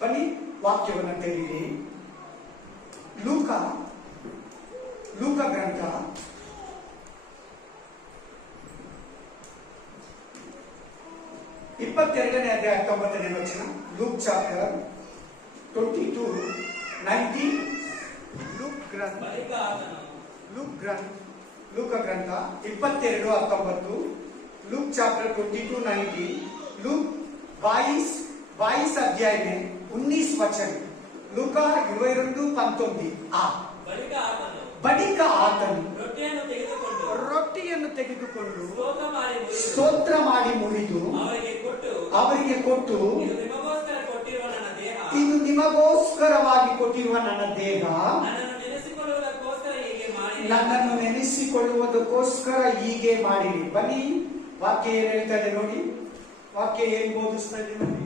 ಬನ್ನಿ ವಾಕ್ಯವನ್ನು ತೆರೀರಿ. ಲೂಕ ಗ್ರಂಥ 22ನೇ ಅಧ್ಯಾಯ 19ನೇ ವಚನ. Luke chapter 22:19. ಲೂಕ ಗ್ರಂಥ 22:19. Luke chapter 22:19. लूक 22 अध्याय में 19 वचन. लूका 22:19. ಬಳಿಕ ಆತನು ರೊಟ್ಟಿಯನ್ನು ತೆಗೆದುಕೊಂಡು ಸ್ತೋತ್ರ ಮಾಡಿ ಮುರಿದು ಅವರಿಗೆ ಕೊಟ್ಟು, ಇದು ನಿಮಗೋಸ್ಕರವಾಗಿ ಕೊಟ್ಟಿರುವ ನನ್ನ ದೇಹ, ನನ್ನನ್ನು ನೆನೆಸಿಕೊಳ್ಳುವುದಕ್ಕೋಸ್ಕರ ಹೀಗೆ ಮಾಡಿರಿ. ಬನ್ನಿ ವಾಕ್ಯ ಏನ್ ಹೇಳ್ತಾ ಇದೆ ನೋಡಿ. ವಾಕ್ಯ ಏನ್ ಬೋಧಿಸ್ತಾ ಇದೆ ನೋಡಿ.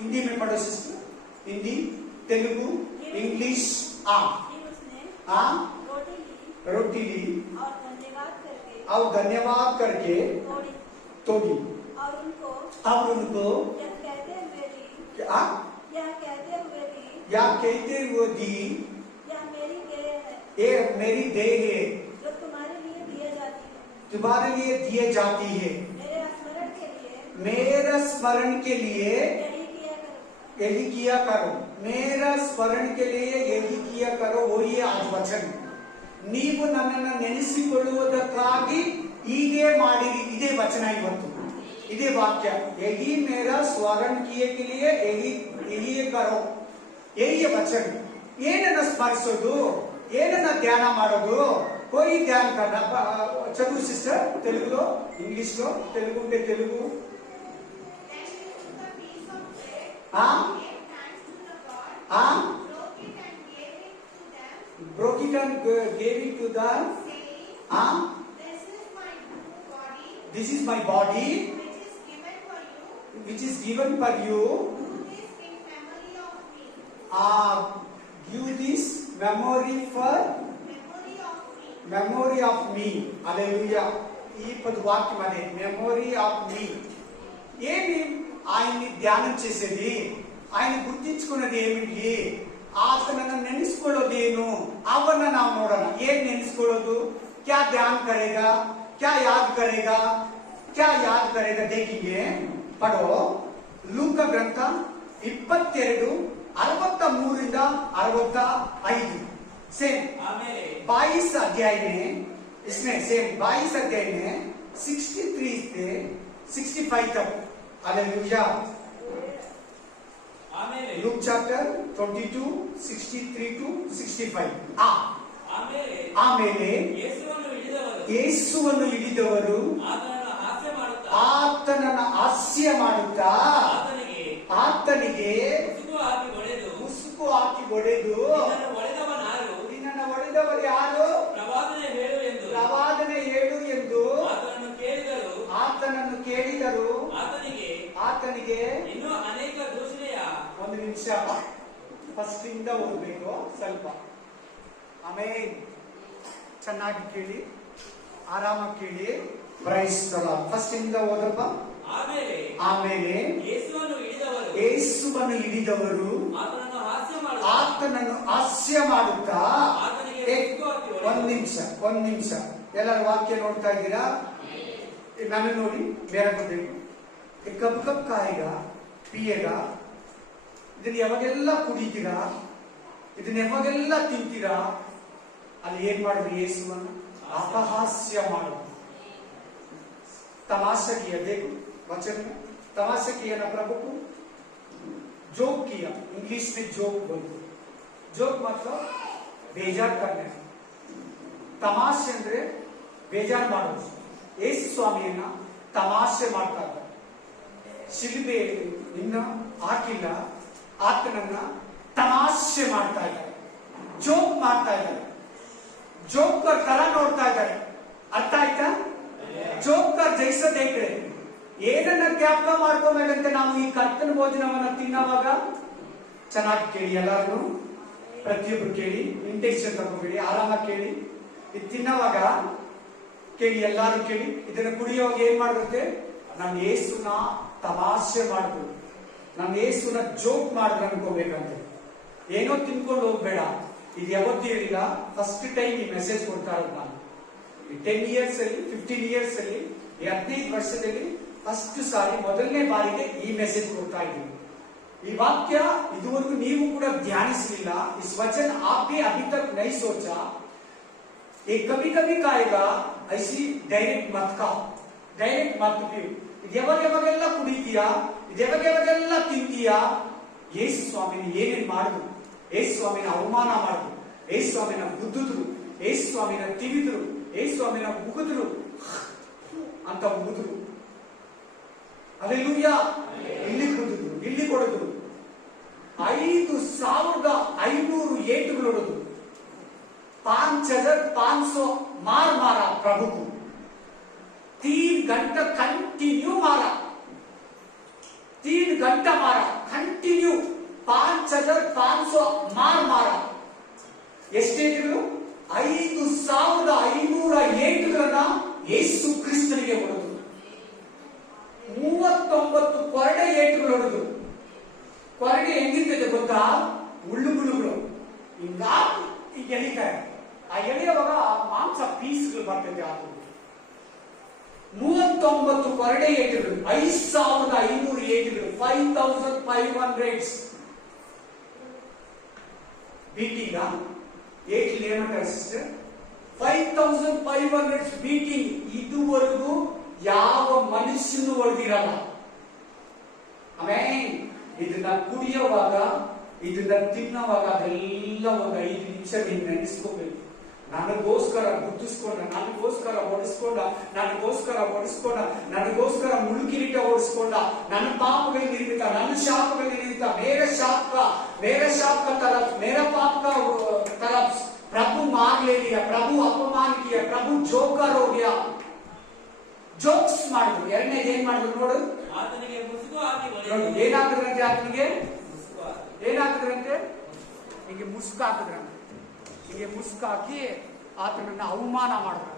हिंदी में पढ़ो सिस्टर. हिंदी, तेलुगु, इंग्लिश. रोटी ली और धन्यवाद करके तोड़ी और उनको या कहते हुए दी, ये मेरी देह है जो तुम्हारे लिए दिए जाती है. मेरा स्मरण के लिए यही किया करो. मेरा स्मरण के लिए यही किया करो. वही आज वचन. ನೀವು ನನ್ನನ್ನು ನೆನೆಸಿಕೊಳ್ಳುವುದಕ್ಕಾಗಿ ಹೀಗೆ ಮಾಡಿರಿ. ಇದೇ ವಚನ ಇವತ್ತು, ಇದೇ ವಾಕ್ಯ. ಯಹಿ ಮೇರಾ ಸ್ಮರಣ ಕಿಯೆ ಕೆ ಲಿಯೆ ಯಹಿ ಕರೋ. ಯಹಿ ವಚನ. ಏನನ್ನ ಸ್ಮರಿಸೋದು, ಏನನ್ನ ಧ್ಯಾನ ಮಾಡೋದು. कोई ध्यान करना. चलो सिस्टर, तेलुगु लो, इंग्लिश लो. तेलुगु पे Telugu. Broke it and gave it to them. This is my body which is given for you. Give this memory of me. Hallelujah. ఈ పది వాక్యం అదే, మెమొరీ ఆఫ్ మీ. ఏమి ఆయన్ని ధ్యానం చేసేది, ఆయన గుర్తించుకున్నది ఏమిటి, ಆತನನ್ನು ನೆನೆಸ್ಕೊಳ್ಳೋದೇನು ಅವನ್ನ ನಾವು ನೋಡೋಣ. ಏನ್ ನೆನೆಸ್ಕೊಳ್ಳೋದು, ಕ್ಯಾ ಧ್ಯಾನ ಕರೆಗಾ, ಕ್ಯಾ ಯಾದ್ ಕರೆಗಾ ದೇಖಿಗೆ. ಪಡೋ ಲೂಕ ಗ್ರಂಥ 22:63-65. सेम 22 अध्याय में, इसमें सेम 22 अध्याय में 63 से 65 तक. हालेलुया. Luke chapter 22:63-65. ಆಮೇಲೆ ಯೇಸುವನ್ನು ಹಿಡಿದವರು ಆತನನ್ನು ಹಾಸ್ಯ ಮಾಡುತ್ತಾ ಆತನಿಗೆ ಮುಸುಕು ಹಾಕಿ ಹೊಡೆದು, ನಿನ್ನನ್ನು ಹೊಡೆದವರು ಯಾರು, ಪ್ರವಾದನೆ ಹೇಳು ಎಂದು ಆತನನ್ನು ಕೇಳಿದರು. ಆತನಿಗೆ ಇನ್ನೂ ಅನೇಕ ದೂಷಣೆಯ. ಒಂದು ನಿಮಿಷ ಫಸ್ಟ್ ಇಂದ ಓದಬೇಕು ಸ್ವಲ್ಪ. ಆಮೇಲೆ ಚೆನ್ನಾಗಿ ಕೇಳಿ, ಆರಾಮಾಗಿ ಕೇಳಿ. Price the lord. ಫಸ್ಟ್ ಇಂದ ಓದಪ್ಪ. ಆಮೇಲೆ ಯೇಸುವನ್ನು ಹಿಡಿದವರು ಆತನನ್ನು ಹಾಸ್ಯ ಮಾಡುತ್ತಾ. ಒಂದ್ ನಿಮಿಷ ಎಲ್ಲರೂ ವಾಕ್ಯ ನೋಡ್ತಾ ಇದ್ದೀರಾ? ನಾನು ನೋಡಿ ಬೇರೆ ಕೊಡ್ಬೇಕು. ಕಬ್ ಕಬ್ ಕಾಯಿಗ ಪಿಯೇಗ. ಇದನ್ನ ಯಾವಾಗೆಲ್ಲ ಕುಡಿತೀರಾ, ಇದನ್ನ ಯಾವಾಗೆಲ್ಲ ತಿಂತೀರಾ. ಅಲ್ಲಿ ಏನ್ ಮಾಡಿದ್ರು, ಯೇಸುವನ್ನು ಅಪಹಾಸ್ಯ ಮಾಡುದು. तमाशा किया. देखो वचन में तमाशा किया ना प्रभु को. जोक किया. इंग्लिश में जोक बोलते. जोक मतलब ಬೇಜಾರ್ करने. ತಮಾಷೆ ಅಂದ್ರೆ ಬೇಜಾರ್ ಮಾಡೋದು. ಯೇಸು ಸ್ವಾಮಿಯನ್ನ ತಮಾಷೆ ಮಾಡ್ತಾ ಇದ್ದಾರೆ. ಶಿಲುಬೆ ಇನ್ನ ಹಾಕಿಲ್ಲ, ಆತನನ್ನ ತಮಾಷೆ ಮಾಡ್ತಾ ಇದ್ದಾರೆ, ಜೋಕ್ ಮಾಡ್ತಾ ಇದ್ದಾರೆ, ಜೋಕರ್ ತರ ನೋಡ್ತಾ ಇದ್ದಾರೆ. ಅರ್ಥ ಆಯ್ತಾ? ಜೋಕರ್ ಜೈಸ ದೇಖ್ರೆ. ಏನನ್ನ ಜ್ಞಾಪಕ ಮಾಡ್ಕೋಬೇಕಂತ ನಾವು ಈ ಕರ್ತನ ಭೋಜನವನ್ನ ತಿನ್ನೋವಾಗ ಚೆನ್ನಾಗಿ ಕೇಳಿ. ಎಲ್ಲಾರು ಪ್ರತಿಯೊಬ್ರು ಕೇಳಿ, ಇಂಟೆನ್ಷನ್ ತಗೋಬೇಡಿ, ಆರಾಮಾಗಿ ಕೇಳಿ. ಇದು ತಿನ್ನೋವಾಗ ಕೇಳಿ, ಎಲ್ಲಾರು ಕೇಳಿ. ಇದನ್ನ ಕುಡಿಯೋವಾಗ ಏನ್ ಮಾಡುತ್ತೆ, ನಾನು ಯೇಸುನ ತಮಾಷೆ ಮಾಡ್ಬೋದು, ನಮ್ಮ ಯೇಸುನ ಜೋಕ್ ಮಾಡಿದ್ರೆ ಅನ್ಕೋಬೇಕಂತೆ. ಏನೋ ತಿನ್ಕೊಂಡು ಹೋಗ್ಬೇಡ. ಇದು ಯಾವತ್ತೂ ಹೇಳಿಲ್ಲ, ಫಸ್ಟ್ ಟೈಮ್ ಈ ಮೆಸೇಜ್ ಕೊಡ್ತಾ ಇರೋದು ನಾನು. 10 years ಅಲ್ಲಿ, 15 years ಅಲ್ಲಿ, 15 ವರ್ಷದಲ್ಲಿ ಫಸ್ಟ್ ಸಾರಿ, ಮೊದಲನೇ ಬಾರಿಗೆ ಈ ಮೆಸೇಜ್ ಕೊಡ್ತಾ ಇದ್ದೀನಿ. ಈ ವಾಕ್ಯ ಇದುವರೆಗೂ ನೀವು ಕೂಡ ಧ್ಯಾನಿಸಲಿಲ್ಲ. इस वचन आप भी अभी तक नहीं सोचा. ये कभी कभी खाएगा, ऐसी डायरेक्ट मत खाओ, डायरेक्ट मत पियो. ಇದು ಯಾವಾಗೆಲ್ಲ ಕುಡಿತೀಯಾ, ಇದು ಯಾವಾಗೆಲ್ಲ ತಿಂತೀಯಾ? ಯೇಸು ಸ್ವಾಮಿನ ಏನೇನ್ ಮಾಡಿದ್ರು, ಯೇಸು ಸ್ವಾಮಿನ ಅವಮಾನ ಮಾಡಿದ್ರು, ಯೇಸು ಸ್ವಾಮಿನ ಗುದ್ದಿದ್ರು, ಯೇಸು ಸ್ವಾಮಿನ ತಿವಿದ್ರು, ಯೇಸು ಸ್ವಾಮಿನ ಉಗಿದ್ರು ಅಂತ ಉಗಿದ್ರು. ಅಲ್ಲೆಲೂಯಾ. ಇಲ್ಲಿ ಕುದಿದ್ರು, ಇಲ್ಲಿ ಕೊಡಿದ್ರು. 5,500 ಏಟುಗಳು ಹೊಡೆದು 5,500 मार मारा प्रभु को. 3 घंटा कंटिन्यू मारा, 3 घंटा मारा कंटिन्यू. 5,500 मार मारा. ಎಷ್ಟೇಟುಗಳು? 5,500 ಏಟುಗಳನ್ನ ಯೇಸು ಕ್ರಿಸ್ತನಿಗೆ ಹೊಡೆದು. 39 ಕೊರಡೆ ಏಟುಗಳು ಹೊಡೆದು. ಕೊರಡೆ ಹೆಂಗಿರ್ತದೆ ಗೊತ್ತಾ? ಉಳ್ಳುಗುಳುಗಳು ಹಿಂಗ ಈಗ ಎಳಿತಾರೆ. ಆ ಎಳೆಯುವಾಗ ಮಾಂಸ ಪೀಸ್ಗಳು ಬರ್ತದೆ. ಅದು 39 ಕೊರಡೆ ಏಟುಗಳು, 5,500 ಏಟುಗಳು, 5,500 ಬೀಟಿಂಗ್. ಏಟ್ಲಿ ಏನಂತಾರೆ ಸಿಸ್ಟರ್? 5,500 ಬೀಟಿಂಗ್. ಇದುವರೆಗೂ ಯಾವ ಮನುಷ್ಯನು ಹೊಡೆದಿರಲ್ಲ. ಆಮೇಲೆ ಇದನ್ನ ಕುಡಿಯುವಾಗ, ಇದನ್ನ ತಿನ್ನುವಾಗ ಅದೆಲ್ಲ ಒಂದು 5 ನಿಮಿಷ ನೀನು ನೆನೆಸ್ಕೋಬೇಕು. ನನಗೋಸ್ಕರ ಗುದ್ದಿಸ್ಕೊಂಡ, ನನಗೋಸ್ಕರ ಹೊಡಿಸ್ಕೊಂಡ, ನನಗೋಸ್ಕರ ಹೊಡಿಸ್ಕೊಂಡ, ನನಗೋಸ್ಕರ ಮುಳುಕಿರೀಟ ಹೊಡಿಸ್ಕೊಂಡ, ನನ್ನ ಪಾಪಗಳ ನಿಮಿತ್ತ, ನನ್ನ ಶಾಪಗಳ ನಿಮಿತ್ತ, मेरे शाप का तरफ, मेरा पाप का तरफ प्रभु मार ले लिया, प्रभु अपमान किया, प्रभु जोकर हो गया. ಜೋಕ್ಸ್ ಮಾಡಿದ್ರು. ಎರಡನೇದು ಏನ್ ಮಾಡಿದ್ರು ನೋಡು? ಆತನಿಗೆ ಮುಸುಕು ಹಾಕಿ ಏನಾಗ್ತದಂತೆ? ಆತನಿಗೆ ಏನಾಗ್ತದಂತೆ? ಹಿಂಗೆ ಮುಸುಕು ಹಾಕಿದ್ರಂತೆ. ಹಿಂಗೆ ಮುಸುಕು ಹಾಕಿ ಆತನನ್ನ ಅವಮಾನ ಮಾಡಿದ್ರು.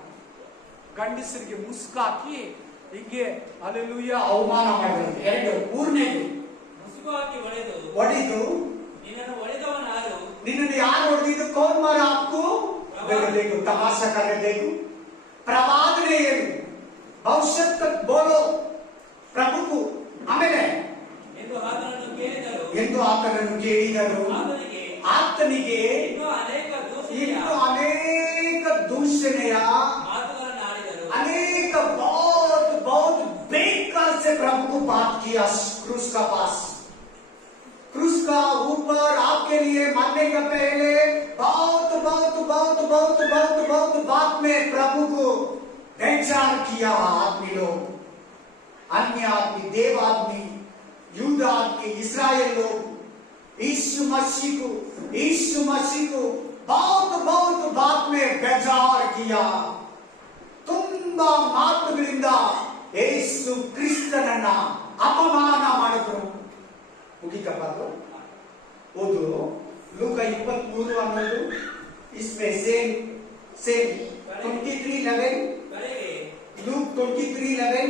ಗಂಡಸರಿಗೆ ಮುಸುಕು ಹಾಕಿ ಹಿಂಗೆ ಅಲ್ಲೆಲೂಯಾ ಅವಮಾನ ಮಾಡಿದ್ರಂತೆ. ಎರಡು. ಮೂರನೇದು ಮುಸುಕು ಹಾಕಿ ಹೊಡೆದು ನಿನ್ನನ್ನು ಹೊಡೆದವನು ಯಾರು? ನಿನ್ನನ್ನು ಯಾರು ಹೊಡೆದಿದ್ದು? ಕೌನ್ ಮಾರ आपको? देखो तमाशा कर रहे, देखो ಪ್ರವಾದನೆ ಏನು? ಭವಿಷ್ಯತ್ ಬೋಲೋ ಪ್ರಭುಕು. ಆಮೇಲೆ ಎಂದು ಆತನನ್ನು ಕೇಳಿದರು. ಆತನಿಗೆ ಇನ್ನೂ ಅನೇಕ ದೂಷಣೆಯ अनेक बहुत बेकार से प्रभु को बात किया. क्रूस का पास, क्रूस का ऊपर आपके लिए मरने का पहले बहुत बात में प्रभु को बेजार किया. आदमी लोग, अन्य आदमी, देव आदमी, यूदा आदमी, इस्राएल लोग यीशु मसीह को बहुत बात में बेजार किया. ತುಂಬಾ ಮಾತುಗಳಿಂದ ಯೇಸು ಕ್ರಿಸ್ತನನ್ನ ಅಪಮಾನ ಮಾಡಿದ್ರು. ಮುಗಿಕಪ್ಪ ಅದು ಓದು. ಲೂಕ 23 ಅನ್ನೋದು इसमें सेम 23:11. लूक 23:11.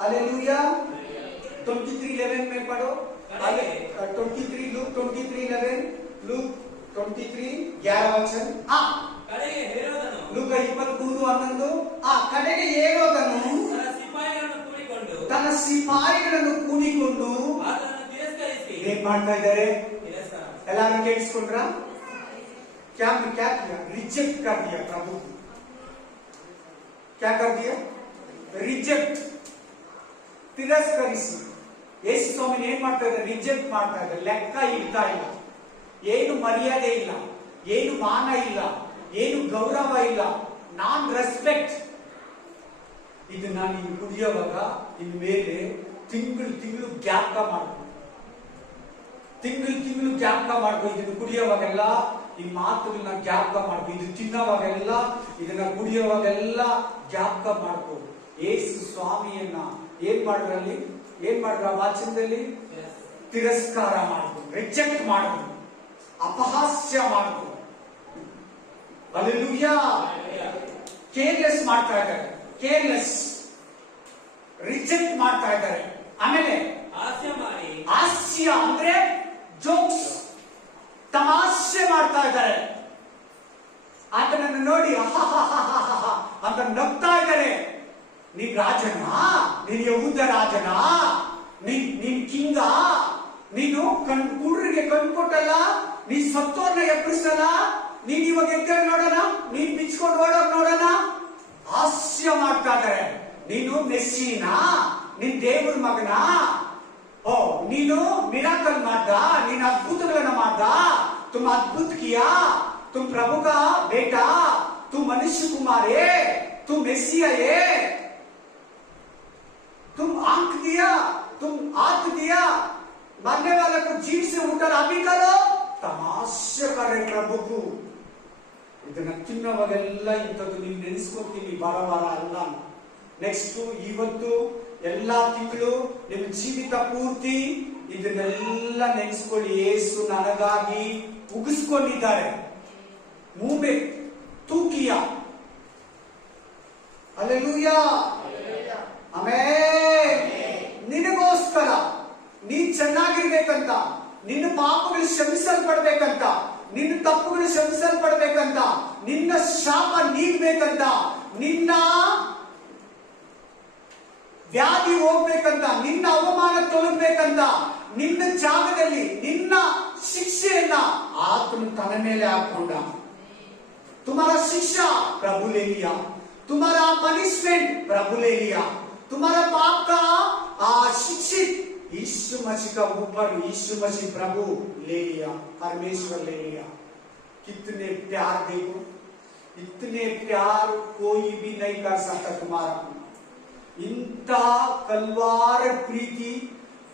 हालेलुया. 23:11 में पढ़ो. 23 लूक 23:11. लूक 23:11 वचन. ಲೂಕ 23:11. ಕಡೆಗೆ ಹೇರೋದನು ತನ್ನ ಸಿಪಾಯಿಗಳನ್ನು ಕೂಡಿಕೊಂಡು ಏನ್ ಮಾಡ್ತಾ ಇದ್ದಾರೆ? ಎಲ್ಲಾರು ಕೇಳಿಸ್ಕೊಂಡ್ರ? क्या किया? रिजेक्ट कर दिया प्रभु. क्या कर दिया? रिजेक्ट, ತಿರಸ್ಕರಿಸಿ. ಯೇಸು ಸ್ವಾಮಿ ಏನ್ ಮಾಡ್ತಾ ಇದ್ದಾರೆ? ರಿಜೆಕ್ಟ್ ಮಾಡ್ತಾ ಇದ್ದಾರೆ. ಲೆಕ್ಕ ಇಡ್ತಾ ಇಲ್ಲ. ಏನು ಮರ್ಯಾದೆ ಇಲ್ಲ, ಏನು ಮಾನ ಇಲ್ಲ, ಏನು ಗೌರವ ಇಲ್ಲ, ನಾನ್ ರೆಸ್ಪೆಕ್ಟ್. ಇದನ್ನ ನೀವು ಕುಡಿಯುವಾಗ ಇನ್ ಮೇಲೆ ತಿಂಗಳು ಜ್ಞಾಪಕ ಮಾಡ್ಕೊ. ತಿಂಗಳು ಜ್ಞಾಪಕ ಮಾಡ್ಕೊ. ಇದನ್ನು ಕುಡಿಯುವಾಗೆಲ್ಲ ಈ ಮಾತುಗಳನ್ನ ಜ್ಞಾಪಕ ಮಾಡ್ಕೊ. ಇದು ತಿನ್ನೋವಾಗೆಲ್ಲ, ಇದನ್ನ ಕುಡಿಯುವಾಗೆಲ್ಲ ಜ್ಞಾಪಕ ಮಾಡ್ಕೊ. ಯೇಸು ಸ್ವಾಮಿಯನ್ನ ಏನ್ ಮಾಡಿದ್ರಲ್ಲಿ? ಏನ್ ಮಾಡಿದ್ರ ವಾಚನದಲ್ಲಿ? ತಿರಸ್ಕಾರ ಮಾಡಿದ್ರು, ರಿಜೆಕ್ಟ್ ಮಾಡಿದ್ರು, ಅಪಹಾಸ್ಯ ಮಾಡಿದ್ರು. ಹಲ್ಲೆಲೂಯಾ. ಕೇರ್ಲೆಸ್ ಮಾಡ್ತಾ ಇದ್ದಾರೆ, ಕೇರ್ಲೆಸ್ ರಿಜೆಕ್ಟ್ ಮಾಡ್ತಾ ಇದ್ದಾರೆ. ಆಮೇಲೆ ಹಾಸ್ಯ ಮಾಡಿ ಹಾಸ್ಯ ಅಂದ್ರೆ ಜೋಕ್ಸ್, ತಮಾಷೆ ಮಾಡ್ತಾ ಇದ್ದಾರೆ. ಆತನನ್ನು ನೋಡಿ ಅಂತ ನಗ್ತಾ ಇದ್ದಾರೆ. ನೀನ್ ರಾಜನಾ? ನೀನ್ ಯಹೂದ ರಾಜನಾ? ನೀನ್ ಕಿಂಗ? ನೀನು ಕುಡ್ರಿಗೆ ಕಣ್ಕೊಟ್ಟಲ್ಲ, ನೀ ಸತ್ತೋರ್ನ ಎಬ್ಬರಿಸಲ್ಲ, ನೀನ್ ಇವಾಗ ಎದ್ದೇಳಿ ನೋಡೋಣ, ನೀನ್ ಬಿಚ್ಕೊಂಡು ಓಡೋಕ್ ನೋಡೋಣ. ಹಾಸ್ಯ ಮಾಡ್ತಾ ಇದ್ದಾರೆ. ನೀನು ಮೆಸ್ಸಿನಾ? ನೀನ್ ದೇವ್ರ ಮಗನಾ? ಓ, ನೀನು ಮಿರಾಕಲ್ ಮಾಡ್ದ, ನೀನ್ ಅದ್ಭುತಗಳನ್ನ ಮಾಡ್ದ, ತುಮ್ ಅದ್ಭುತ ಕಿಯಾ, तुम प्रभु का बेटा, तुम मनुष्य कुमार है, तुम मेसिया है, तुम आंख दिया, तुम हाथ दिया, मरने वाले को जीव से उठा अभी करो. तमाशे करे प्रभु को. ಇದನ್ನ ತಿನ್ನವಾಗೆಲ್ಲ ಇಂಥದ್ದು ನೀವು ನೆನೆಸ್ಕೊತೀನಿ ವಾರ ವಾರ ಅಲ್ಲ. ನೆಕ್ಸ್ಟ್ ಇವತ್ತು ಎಲ್ಲಾ ತಿಂಗಳು ನಿಮ್ಮ ಜೀವಿತ ಪೂರ್ತಿ ಇದನ್ನೆಲ್ಲ ನೆನೆಸ್ಕೊಳ್ಳಿ. ಯೇಸು ನನಗಾಗಿ ಉಗಿಸ್ಕೊಂಡಿದ್ದಾರೆ. ಮೂಮೆ ತೂಕಿಯ. Hallelujah, amen. ನಿನಗೋಸ್ಕರ ನೀನ್ ಚೆನ್ನಾಗಿರ್ಬೇಕಂತ, ನಿನ್ನ ಪಾಪಗಳು ಕ್ಷಮಿಸಲ್ಪಡ್ಬೇಕಂತ, ನಿನ್ನ ತಪ್ಪುಗಳು ಕ್ಷಮಿಸಲ್ಪಡ್ಬೇಕಂತ, ನಿನ್ನ ಶಾಪ ನೀಗ್ಬೇಕಂತ, ನಿನ್ನ ವ್ಯಾಧಿ ಹೋಗ್ಬೇಕಂತ, ನಿನ್ನ ಅವಮಾನ ತೊಲಗಬೇಕಂತ, ನಿನ್ನ ಜಾಗದಲ್ಲಿ ನಿನ್ನ ಶಿಕ್ಷೆಯನ್ನ ಆತನು ತನ್ನ ಮೇಲೆ ಹಾಕೊಂಡ. तुम्हारा शिक्षा प्रभु ले लिया, तुम्हारा पनिशमेंट प्रभु ले लिया, तुम्हारा पाप का शिक्षित यीशु मसीह का ऊपर यीशु मसीह प्रभु ले लिया, परमेश्वर ले लिया. कितने प्यार देखो, इतने प्यार कोई भी नहीं कर सकता तुम्हारा. इंत कल्वार प्रीति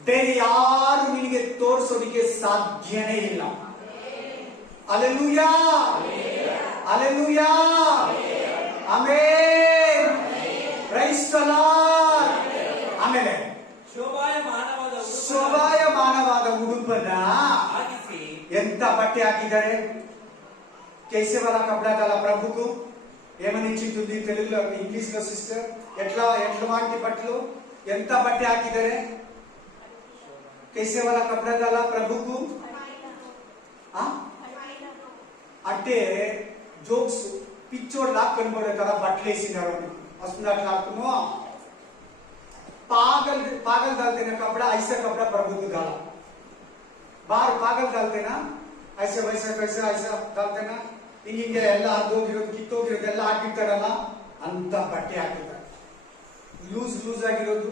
ಬೇರೆ ಯಾರು ನಿನಗೆ ತೋರಿಸೋದಕ್ಕೆ ಸಾಧ್ಯನೇ ಇಲ್ಲ. Hallelujah, hallelujah, amen, praise the lord. ಆಮೇಲೆ ಶೋಭಾಯಮಾನವಾದ ಉಡುಪನ್ನ ಹಾಕಿಸಿ ಎಂತ ಬಟ್ಟೆ ಹಾಕಿದ್ದಾರೆ. कैसे वाला कपड़ा डाला प्रभु को? ఏమని ఇచ్చింది తెలుగులో, ఇంగ్లీష్ లో సిస్టర్ ఎట్లాంటి బట్టలు, ఎంత బట్టೆ ಹಾಕಿದ್ದಾರೆ? कैसे वाला कपड़ा डाला प्रभु को? అంటే జోక్స్ పిచ్చోడు లాగా కనబడే కదా బట్టలు వేసినారు. వస్తుంది అట్లా అర్థమో. पागल डालते ना कपड़ा, ऐसा कपड़ा प्रभु को डाला. बाहर पागल डालते ना, ऐसे वैसा कैसा ऐसा डालते ना, ಹಿಂಗೆ ಎಲ್ಲ ಹರಿದೋಗಿರೋದು ಕಿತ್ತೋಗಿರೋದೆಲ್ಲ ಹಾಕಿರ್ತಾರಲ್ಲ, ಅಂತ ಬಟ್ಟೆ ಹಾಕಿರ್ತಾರೆ. ಲೂಸ್ ಆಗಿರೋದು,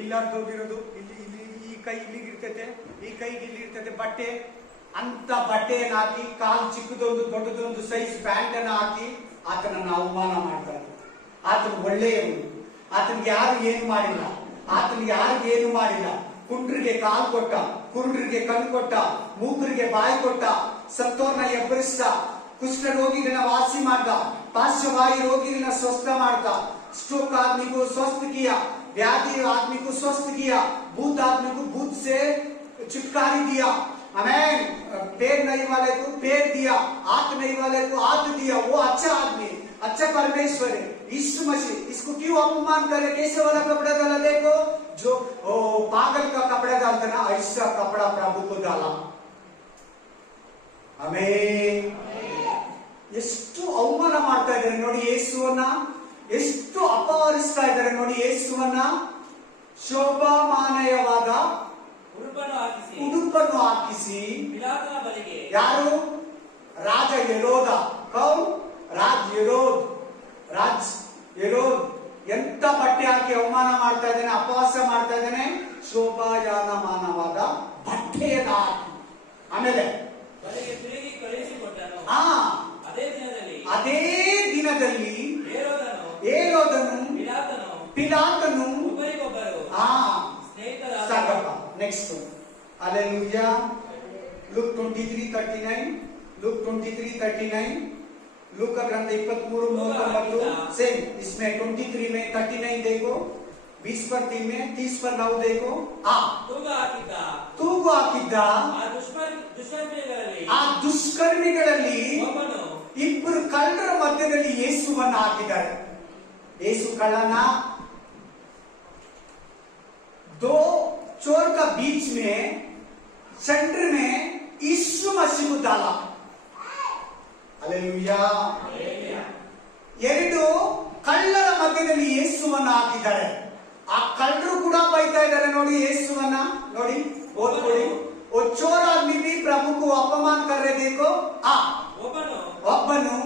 ಇಲ್ಲ ಹರಿದೋಗಿರೋದು, ಇಲ್ಲಿ ಈ ಕೈ ಇಲ್ಲಿಗೆ ಇರ್ತೈತೆ, ಈ ಕೈಗೆ ಇಲ್ಲಿ ಇರ್ತೈತೆ ಬಟ್ಟೆ, ಅಂತ ಬಟ್ಟೆಯನ್ನು ಹಾಕಿ ಕಾಲು ಚಿಕ್ಕದೊಂದು ದೊಡ್ಡದೊಂದು ಸೈಜ್ ಪ್ಯಾಂಟ್ ಅನ್ನು ಹಾಕಿ ಆತನನ್ನು ಅವಮಾನ ಮಾಡ್ತಾರೆ. ಆತನ ಒಳ್ಳೆಯವನು, ಆತನಿಗೆ ಯಾರು ಏನು ಮಾಡಿಲ್ಲ, ಆತನಿಗೆ ಯಾರಿಗೆ ಏನು ಮಾಡಿಲ್ಲ. ಕುಂಡ್ರಿಗೆ ಕಾಲು ಕೊಟ್ಟ, ಕುರುಡ್ರಿಗೆ ಕಣ್ಣು ಕೊಟ್ಟ, ಮೂಕರಿಗೆ ಬಾಯಿ ಕೊಟ್ಟ, ಸತ್ತೋರ್ನ ಎಬ್ಬರಿಸಿದ, ಕುಷ್ಠ ರೋಗಿಗಳನ್ನ ವಾಸಿ ಮಾಡ್ದ, ಪಾರ್ಶ್ವವಾಯು ರೋಗಿಗಳನ್ನ ಸ್ವಸ್ಥ ಮಾಡ್ದ, स्ट्रोक आदमी को स्वस्थ किया, व्याधि आदमी को स्वस्थ किया, भूत आदमी को भूत से छुटकारा दिया. आमेन. पैर नहीं वाले को पैर दिया, हाथ नहीं वाले को हाथ दिया. वो अच्छा आदमी, अच्छा परमेश्वर है यीशु मसीह. इसको क्यों अपमान करे? कैसे वाला कपड़ा डाला? देखो, जो पागल का कपड़ा डालता ना, ऐसा कपड़ा प्रभु को डाला. ಆಮೆನ್. ಎಷ್ಟು ಅವಮಾನ ಮಾಡ್ತಾ ಇದ್ದಾರೆ ನೋಡಿ ಯೇಸುವನ್ನ, ಎಷ್ಟು ಅಪಹರಿಸ್ತಾ ಇದ್ದಾರೆ ನೋಡಿ ಯೇಸುವನ್ನ. ಶೋಭಾಮಾನಯವಾದ ಉಡುಪನ್ನು ಹಾಕಿಸಿ ಯಾರು? ರಾಜ ಯೆರೋದ. ಕೌನ್? ರಾಜ್ ಯೆರೋದ್ ಎಂತ ಬಟ್ಟೆ ಹಾಕಿ ಅವಮಾನ ಮಾಡ್ತಾ ಇದ್ದಾನೆ, ಅಪಹಾಸ ಮಾಡ್ತಾ ಇದ್ದಾನೆ. ಶೋಭಾಯಮಾನವಾದ ಬಟ್ಟೆಯನ್ನು ಹಾಕಿ ಆಮೇಲೆ ಅದೇ ದಿನದಲ್ಲಿ ಹೇರೋದನು ಪಿಲಾತನು next. Hallelujah. Luke 23:39, luke 23:39, look का ग्रंथ 23:39 सेम. इसमें 23 में 39 देखो, 20 पर 3 में 30 पर 9 देखो. ತೂಗು ಹಾಕಿದ್ದ ಆ ದುಷ್ಕರ್ಮಿಗಳಲ್ಲಿ ಇಬ್ಬರು ಕಳ್ಳರ ಮಧ್ಯದಲ್ಲಿ ಯೇಸುವನ್ನ ಹಾಕಿದ್ದಾರೆ. ಯೇಸು ಕಳ್ಳನ. 2 चोर का बीच में सेंटर में यीशु मसीह को डाला। हालेलुया। ಎರಡು ಕಳ್ಳರ ಮಧ್ಯದಲ್ಲಿ ಯೇಸುವನ್ನ ಹಾಕಿದ್ದಾರೆ. ಆ ಕಳ್ಳರು ಕೂಡ ಬೈತಾ ಇದ್ದಾರೆ ನೋಡಿ ಯೇಸುವನ್ನ. ನೋಡಿ ಓದ್ಕೊಳ್ಳಿ. वो चोर आदमी भी प्रभु को अपमान कर रहे देखो. ಒಬ್ಬನು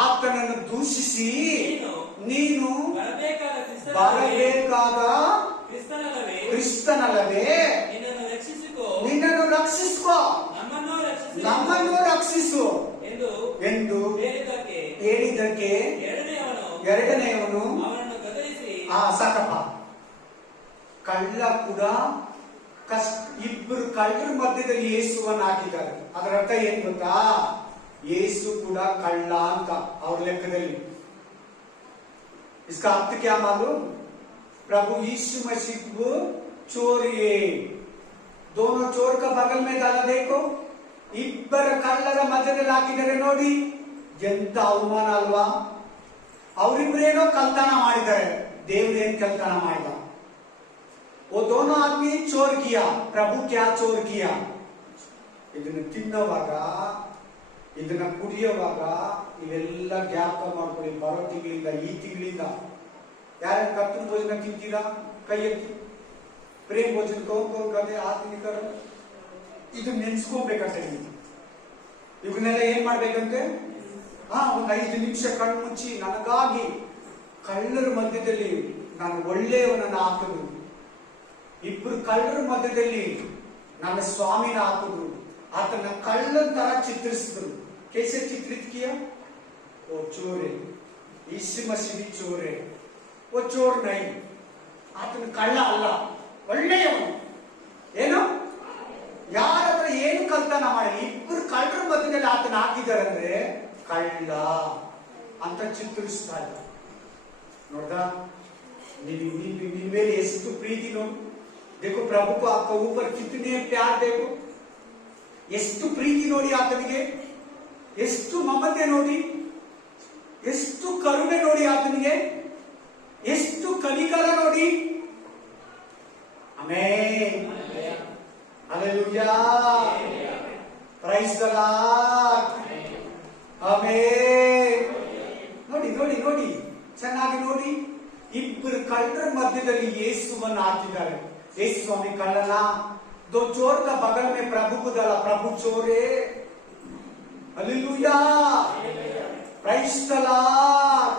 ಆತನನ್ನು ದೂಷಿಸಿ ನೀನು ಬರಬೇಕಾದ ಕ್ರಿಸ್ತನಲ್ಲವೇ, ನಿನ್ನನ್ನು ರಕ್ಷಿಸಿಕೋ, ನಮ್ಮನ್ನು ರಕ್ಷಿಸು ಎಂದು ಹೇಳಿದ್ದಕ್ಕೆ ಎರಡನೆಯವನು ಸಾಕಪ್ಪ. ಕಳ್ಳ ಕೂಡ ಇಬ್ಬರು ಕಳ್ಳರ ಮಧ್ಯದಲ್ಲಿ ಯೇಸುವನ್ನು ಹಾಕಿದ್ದಾರೆ. ಅದರ ಅರ್ಥ ಏನ್ ಗೊತ್ತಾ? ಯೇಸು ಕೂಡ ಕಳ್ಳ ಅಂತ ಅವ್ರ ಲೆಕ್ಕದಲ್ಲಿ. इसका अर्थ क्या मालूम? प्रभु यीशु मसीह को चोर है. दोनों चोर का बगल में डाला देखो. ಇಬ್ಬರ ಕಳ್ಳರ ಮಧ್ಯದಲ್ಲಿ ಹಾಕಿದರೆ ನೋಡಿ, ಎಂತ ಅವಮಾನ ಅಲ್ವಾ? ಅವರಿಬ್ಬರೇನೋ ಕಲ್ತನ ಮಾಡಿದ್ದಾರೆ, ದೇವ್ರೇನ್ ಕಲ್ತನ ಮಾಡಿದ. वो दोनों आदमी चोर किया. प्रभु क्या चोर किया? ಇದನ್ನ ತಿನ್ನೋವಾಗ, ಇದನ್ನ ಕುಡಿಯೋವಾಗ ಇವೆಲ್ಲ ಜ್ಞಾಪಕ ಮಾಡ್ಕೊಳ್ಳಿ. ಬರೋ ತಿಂಗಳಿಂದ, ಈ ತಿಂಗಳಿಂದ ಯಾರ ಕರ್ತನ ಭೋಜನ ತಿಂತೀರಾ? ಕೈ ಎತ್ತಿ. ಪ್ರೇಮ್ ಭೋಜನ ಕೌನ್ ಆತ್ಮಿಕರ ಇದು ನೆನ್ಸ್ಕೋಬೇಕಂತೆ. ಇವನ್ನೆಲ್ಲ ಏನ್ ಮಾಡ್ಬೇಕಂತೆ? ಒಂದು 5 ನಿಮಿಷ ಕಣ್ಣು ಮುಚ್ಚಿ ನನಗಾಗಿ ಕಳ್ಳರ ಮಧ್ಯದಲ್ಲಿ ನಾನು ಒಳ್ಳೆಯವನನ್ನ ಹಾಕಿದ್ರು. ಇಬ್ಬರು ಕಳ್ಳರ ಮಧ್ಯದಲ್ಲಿ ನನ್ನ ಸ್ವಾಮಿನ ಹಾಕಿದ್ರು. ಆತನ ಕಳ್ಳನ ತರ ಚಿತ್ರಿಸಿದ್ರು. कैसे चित्रित किया? वो चोर है. यीशु मसीह भी चोर है. वो चोर नहीं. ಆತನ ಕಳ್ಳ ಅಲ್ಲ, ಒಳ್ಳೆಯವನು. ಏನು? ಯಾರ ಹತ್ರ ಏನು ಕಲ್ತನ ಮಾಡಿ ಇಬ್ಬರು ಕಳ್ಳರ ಮಧ್ಯದಲ್ಲಿ ಆತನ ಹಾಕಿದ್ದಾರೆ ಅಂದ್ರೆ ಕಳ್ಳ ಅಂತ ಚಿತ್ರಿಸ್ತಾ ಇದ್ದ. ನೋಡ್ದಾ? ನಿನ್ ಮೇಲೆ ಎಷ್ಟು ಪ್ರೀತಿ ನೋಡು. देखो प्रभु को आपका ऊपर कितने प्यार देखो. ಎಷ್ಟು ಪ್ರೀತಿ ನೋಡಿ ಆತನಿಗೆ, ಎಷ್ಟು ಮಮತೆ ನೋಡಿ, ಎಷ್ಟು ಕರುಣೆ ನೋಡಿ ಆತನಿಗೆ, ಎಷ್ಟು ಕನಿಕರ ನೋಡಿ. Amen. Hallelujah. Price the lord. Amen. ನೋಡಿ ನೋಡಿ ನೋಡಿ, ಚೆನ್ನಾಗಿ ನೋಡಿ. ಇಬ್ಬರು ಕಳ್ಳರ ಮಧ್ಯದಲ್ಲಿ ಯೇಸುವನ್ನು ಹಾಕಿದ್ದಾರೆ. यीशु स्वामी कಳ್ಳना. दो चोर का बगल में प्रभु को डाला. प्रभु चोर है. हालेलुया. Price the lord.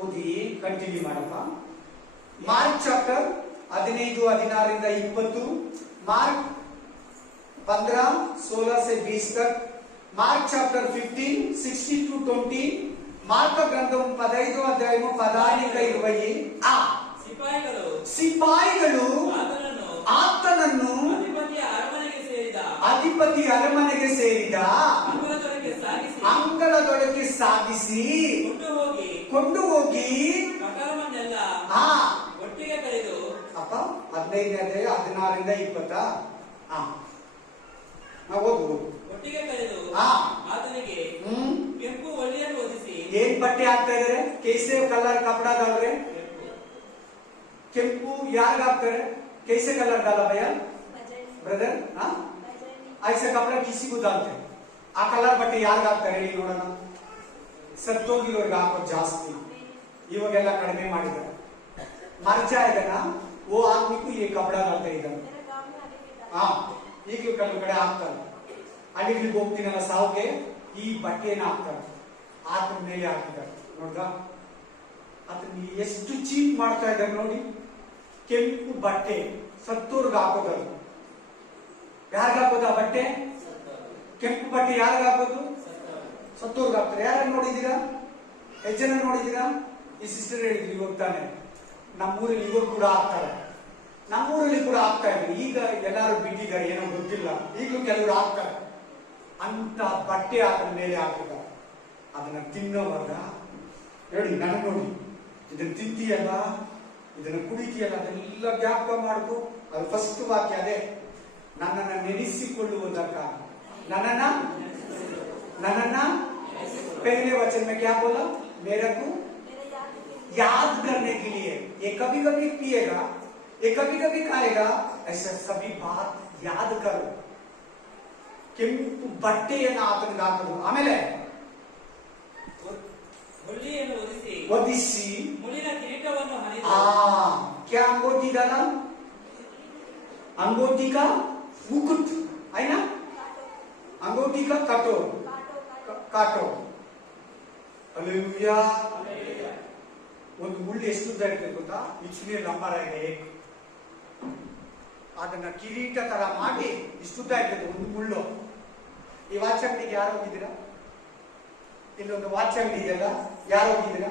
ಓದಿ ಕಂಟಿನ್ಯೂ ಮಾಡಪ್ಪ. ಮಾರ್ಕ್ ಚಾಪ್ಟರ್ 15, 16 ಇಂದ 20, ಮಾರ್ಕ್ 15, 16 से 20 तक, మార్క్ చాప్టర్ 15, 16 to 20, మార్కు గ్రంథం 15వ అధ్యాయము 16 ఇంకా 20. ಸಿಪಾಯಿಗಳು ಆತನನ್ನು ಅಧಿಪತಿ ಅರಮನೆಗೆ ಸೇರಿದ ಅಂಗಳದೊಳಗೆ ಸಾಗಿಸಿ ಕೊಂಡು ಹೋಗಿ ಒಟ್ಟಿಗೆ ಕರೆದು ಅಪ್ಪ 15ನೇ 16ರಿಂದ 20 ಓದು. ಒಟ್ಟಿಗೆ ಕರೆದು ಆತನಿಗೆ ಕೆಂಪು ಒಳ್ಳೆಯನ್ನು ಹೊದಿಸಿ. ಏನ್ ಬಟ್ಟೆ ಹಾಕ್ತಾ ಇದಾರೆ? ಕೇಸೆ ಕಲರ್ ಕಪಡಾ डाल ಕೆಂಪು ಯಾರಿಗೆ ಹಾಕ್ತಾರೆ? कैसे कलर डाला भैया ब्रदर? ऐसा कपड़ा किसी को डालते. ಆ ಕಲರ್ ಬಟ್ಟೆ ಯಾರಿಗೆ ಹಾಕ್ತಾರೆ ಹೇಳಿ ನೋಡೋಣ. ಸತ್ತೋಗಿರೋರ್ಗೆ ಹಾಕೋ ಜಾಸ್ತಿ, ಇವಾಗೆಲ್ಲ ಕಡಿಮೆ ಮಾಡಿದ್ದಾರೆ. ಮರ್ಚ ಇದನ್ನ ಓ ಆದ್ಮಿಗೂ ಈ ಕಪಡಾ डालते ಇದ್ದಾರೆ. ಈಗಲೂ ಕೆಲವು ಕಡೆ ಹಾಕ್ತಾರೆ. ಅಲ್ಲಿಗೆ ಹೋಗ್ತೀನಲ್ಲ ಸಾವುಗೆ, ಈ ಬಟ್ಟೆನ ಹಾಕ್ತಾರೆ, ಆತನ ಮೇಲೆ ಹಾಕಿದ್ದಾರೆ. ನೋಡ್ದ ಅದನ್ನ ಎಷ್ಟು ಚೀಪ್ ಮಾಡ್ತಾ ಇದ್ದಾರೆ ನೋಡಿ. ಕೆಂಪು ಬಟ್ಟೆ ಸತ್ತೋರ್ಗೆ ಹಾಕೋದಲ್ಲ. ಯಾರಿಗೆ ಹಾಕೋದು ಆ ಬಟ್ಟೆ? ಕೆಂಪು ಬಟ್ಟೆ ಯಾರಿಗೆ ಹಾಕೋದು? ಸತ್ತೋರ್ಗೆ ಹಾಕ್ತಾರೆ. ಯಾರು ನೋಡಿದೀರಾ? ಎಷ್ಟು ಜನ ನೋಡಿದೀರಾ? ಈ ಸಿಸ್ಟರ್ ಹೇಳಿದ್ರು ಇವಾಗ ತಾನೆ, ನಮ್ಮೂರಲ್ಲಿ ಇವಾಗ ಕೂಡ ಹಾಕ್ತಾರೆ. ನಮ್ಮೂರಲ್ಲಿ ಕೂಡ ಹಾಕ್ತಾ ಇದ್ರು. ಈಗ ಎಲ್ಲಾರು ಬಿಟ್ಟಿದ್ದಾರೆ, ಏನೋ ಗೊತ್ತಿಲ್ಲ. ಈಗಲೂ ಕೆಲವರು ಹಾಕ್ತಾರೆ. ಅಂತ ಬಟ್ಟೆ ಆತನ ಮೇಲೆ ಹಾಕಿದ್ದಾರೆ. ಅದನ್ನ ತಿನ್ನೋವಾಗ ನೋಡಿ, ನನಗೆ ನೋಡಿ, ಇದನ್ನ ತಿಂತೀಯಲ್ಲ, ಇದನ್ನ ಕುಡಿತೀಯಲ್ಲ, ಅದೆಲ್ಲ ಜ್ಞಾಪಕ ಮಾಡ್ಕೊ. ಅದು ಫಸ್ಟ್ ವಾಕ್ಯ ಅದೇ, ನನ್ನನ್ನು ನೆನೆಸಿಕೊಳ್ಳುವುದಕ್ಕಾಗಿ. ನನ್ನನ್ನ पहले वचन में क्या बोला? मेरे को याद करने के लिए. ये कभी कभी पिएगा, ये कभी कभी खाएगा, ऐसा सभी बात याद करो. ಕೆಂಪು ಬಟ್ಟೆಯನ್ನು ಆತನಿಗೆ ಹಾಕೋದು. ಆಮೇಲೆ ಹುಳಿಯನ್ನು ಒದಿಸಿ ಮುಳ್ಳಿನ ಕಿರೀಟವನ್ನು ಹರಿದು क्या अंगूठी डाला? अंगूठी का मुकुट है ना, अंगूठी का काटो काटो. हालेलुया. ಒಂದು ಮುಳ್ಳು ಎಷ್ಟು ಉದ್ದ ಇರ್ತದೆ ಗೊತ್ತಾ? ಇಚ್ನೆ ನಂಬರ್ ಆಗಿದೆ. ಅದನ್ನ ಕಿರೀಟ ತರ ಮಾಡಿ ಇಷ್ಟು ಉದ್ದ ಇರ್ತದೆ ಒಂದು ಮುಳ್ಳು. ಈ ವಾಚ್ ಅಂಗಡಿಗೆ ಯಾರು ಹೋಗಿದ್ದೀರಾ? ಇಲ್ಲೊಂದು ವಾಚ್ ಅಂಗಡಿ ಇದೆಯಲ್ಲ, ಯಾರು ಹೋಗಿದ್ದೀರಾ?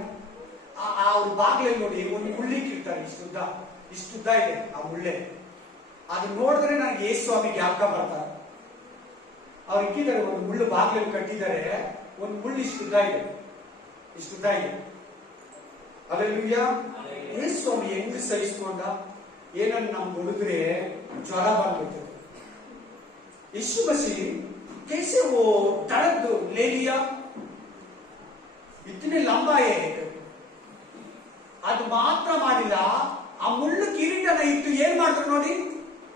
ಅವ್ರ ಬಾಗಿಲಲ್ಲಿ ನೋಡಿ ಒಂದು ಮುಳ್ಳಿಟ್ಟಿರ್ತಾರೆ, ಇಷ್ಟು ಉದ್ದ ಇದೆ ಆ ಮುಳ್ಳೆ. ಅದು ನೋಡಿದ್ರೆ ನನಗೆ ಯೇಸು ಸ್ವಾಮಿ ಜ್ಞಾಪಕ ಬರ್ತಾರೆ. ಅವ್ರು ಇಕ್ಕಿದ್ದಾರೆ, ಒಂದು ಮುಳ್ಳು ಬಾಗಿಲಲ್ಲಿ ಕಟ್ಟಿದ್ದಾರೆ, ಒಂದು ಮುಳ್ಳು ಇಷ್ಟು ಉದ್ದ ಇದೆ. Hallelujah. ಯೇಸು ಸ್ವಾಮಿ ಹೆಂಗ್ ಸಹಿಸ್ಕೊಂಡ? ಏನನ್ನು ನಮ್ಗೆ ಹೊಡೆದ್ರೆ ಜ್ವರ ಬಂದ್ಬಿಡ್ತದೆ. ಯೇಸು ಮಸೀಹ್ कैसे वो दर्द ले लिया, इतने लंबा है. ಅದು ಮಾತ್ರ ಮಾಡಿಲ್ಲ, ಆ ಮುಳ್ಳು ಕಿರೀಟನ ಇಟ್ಟು ಏನ್ ಮಾಡಿದ್ರು ನೋಡಿ.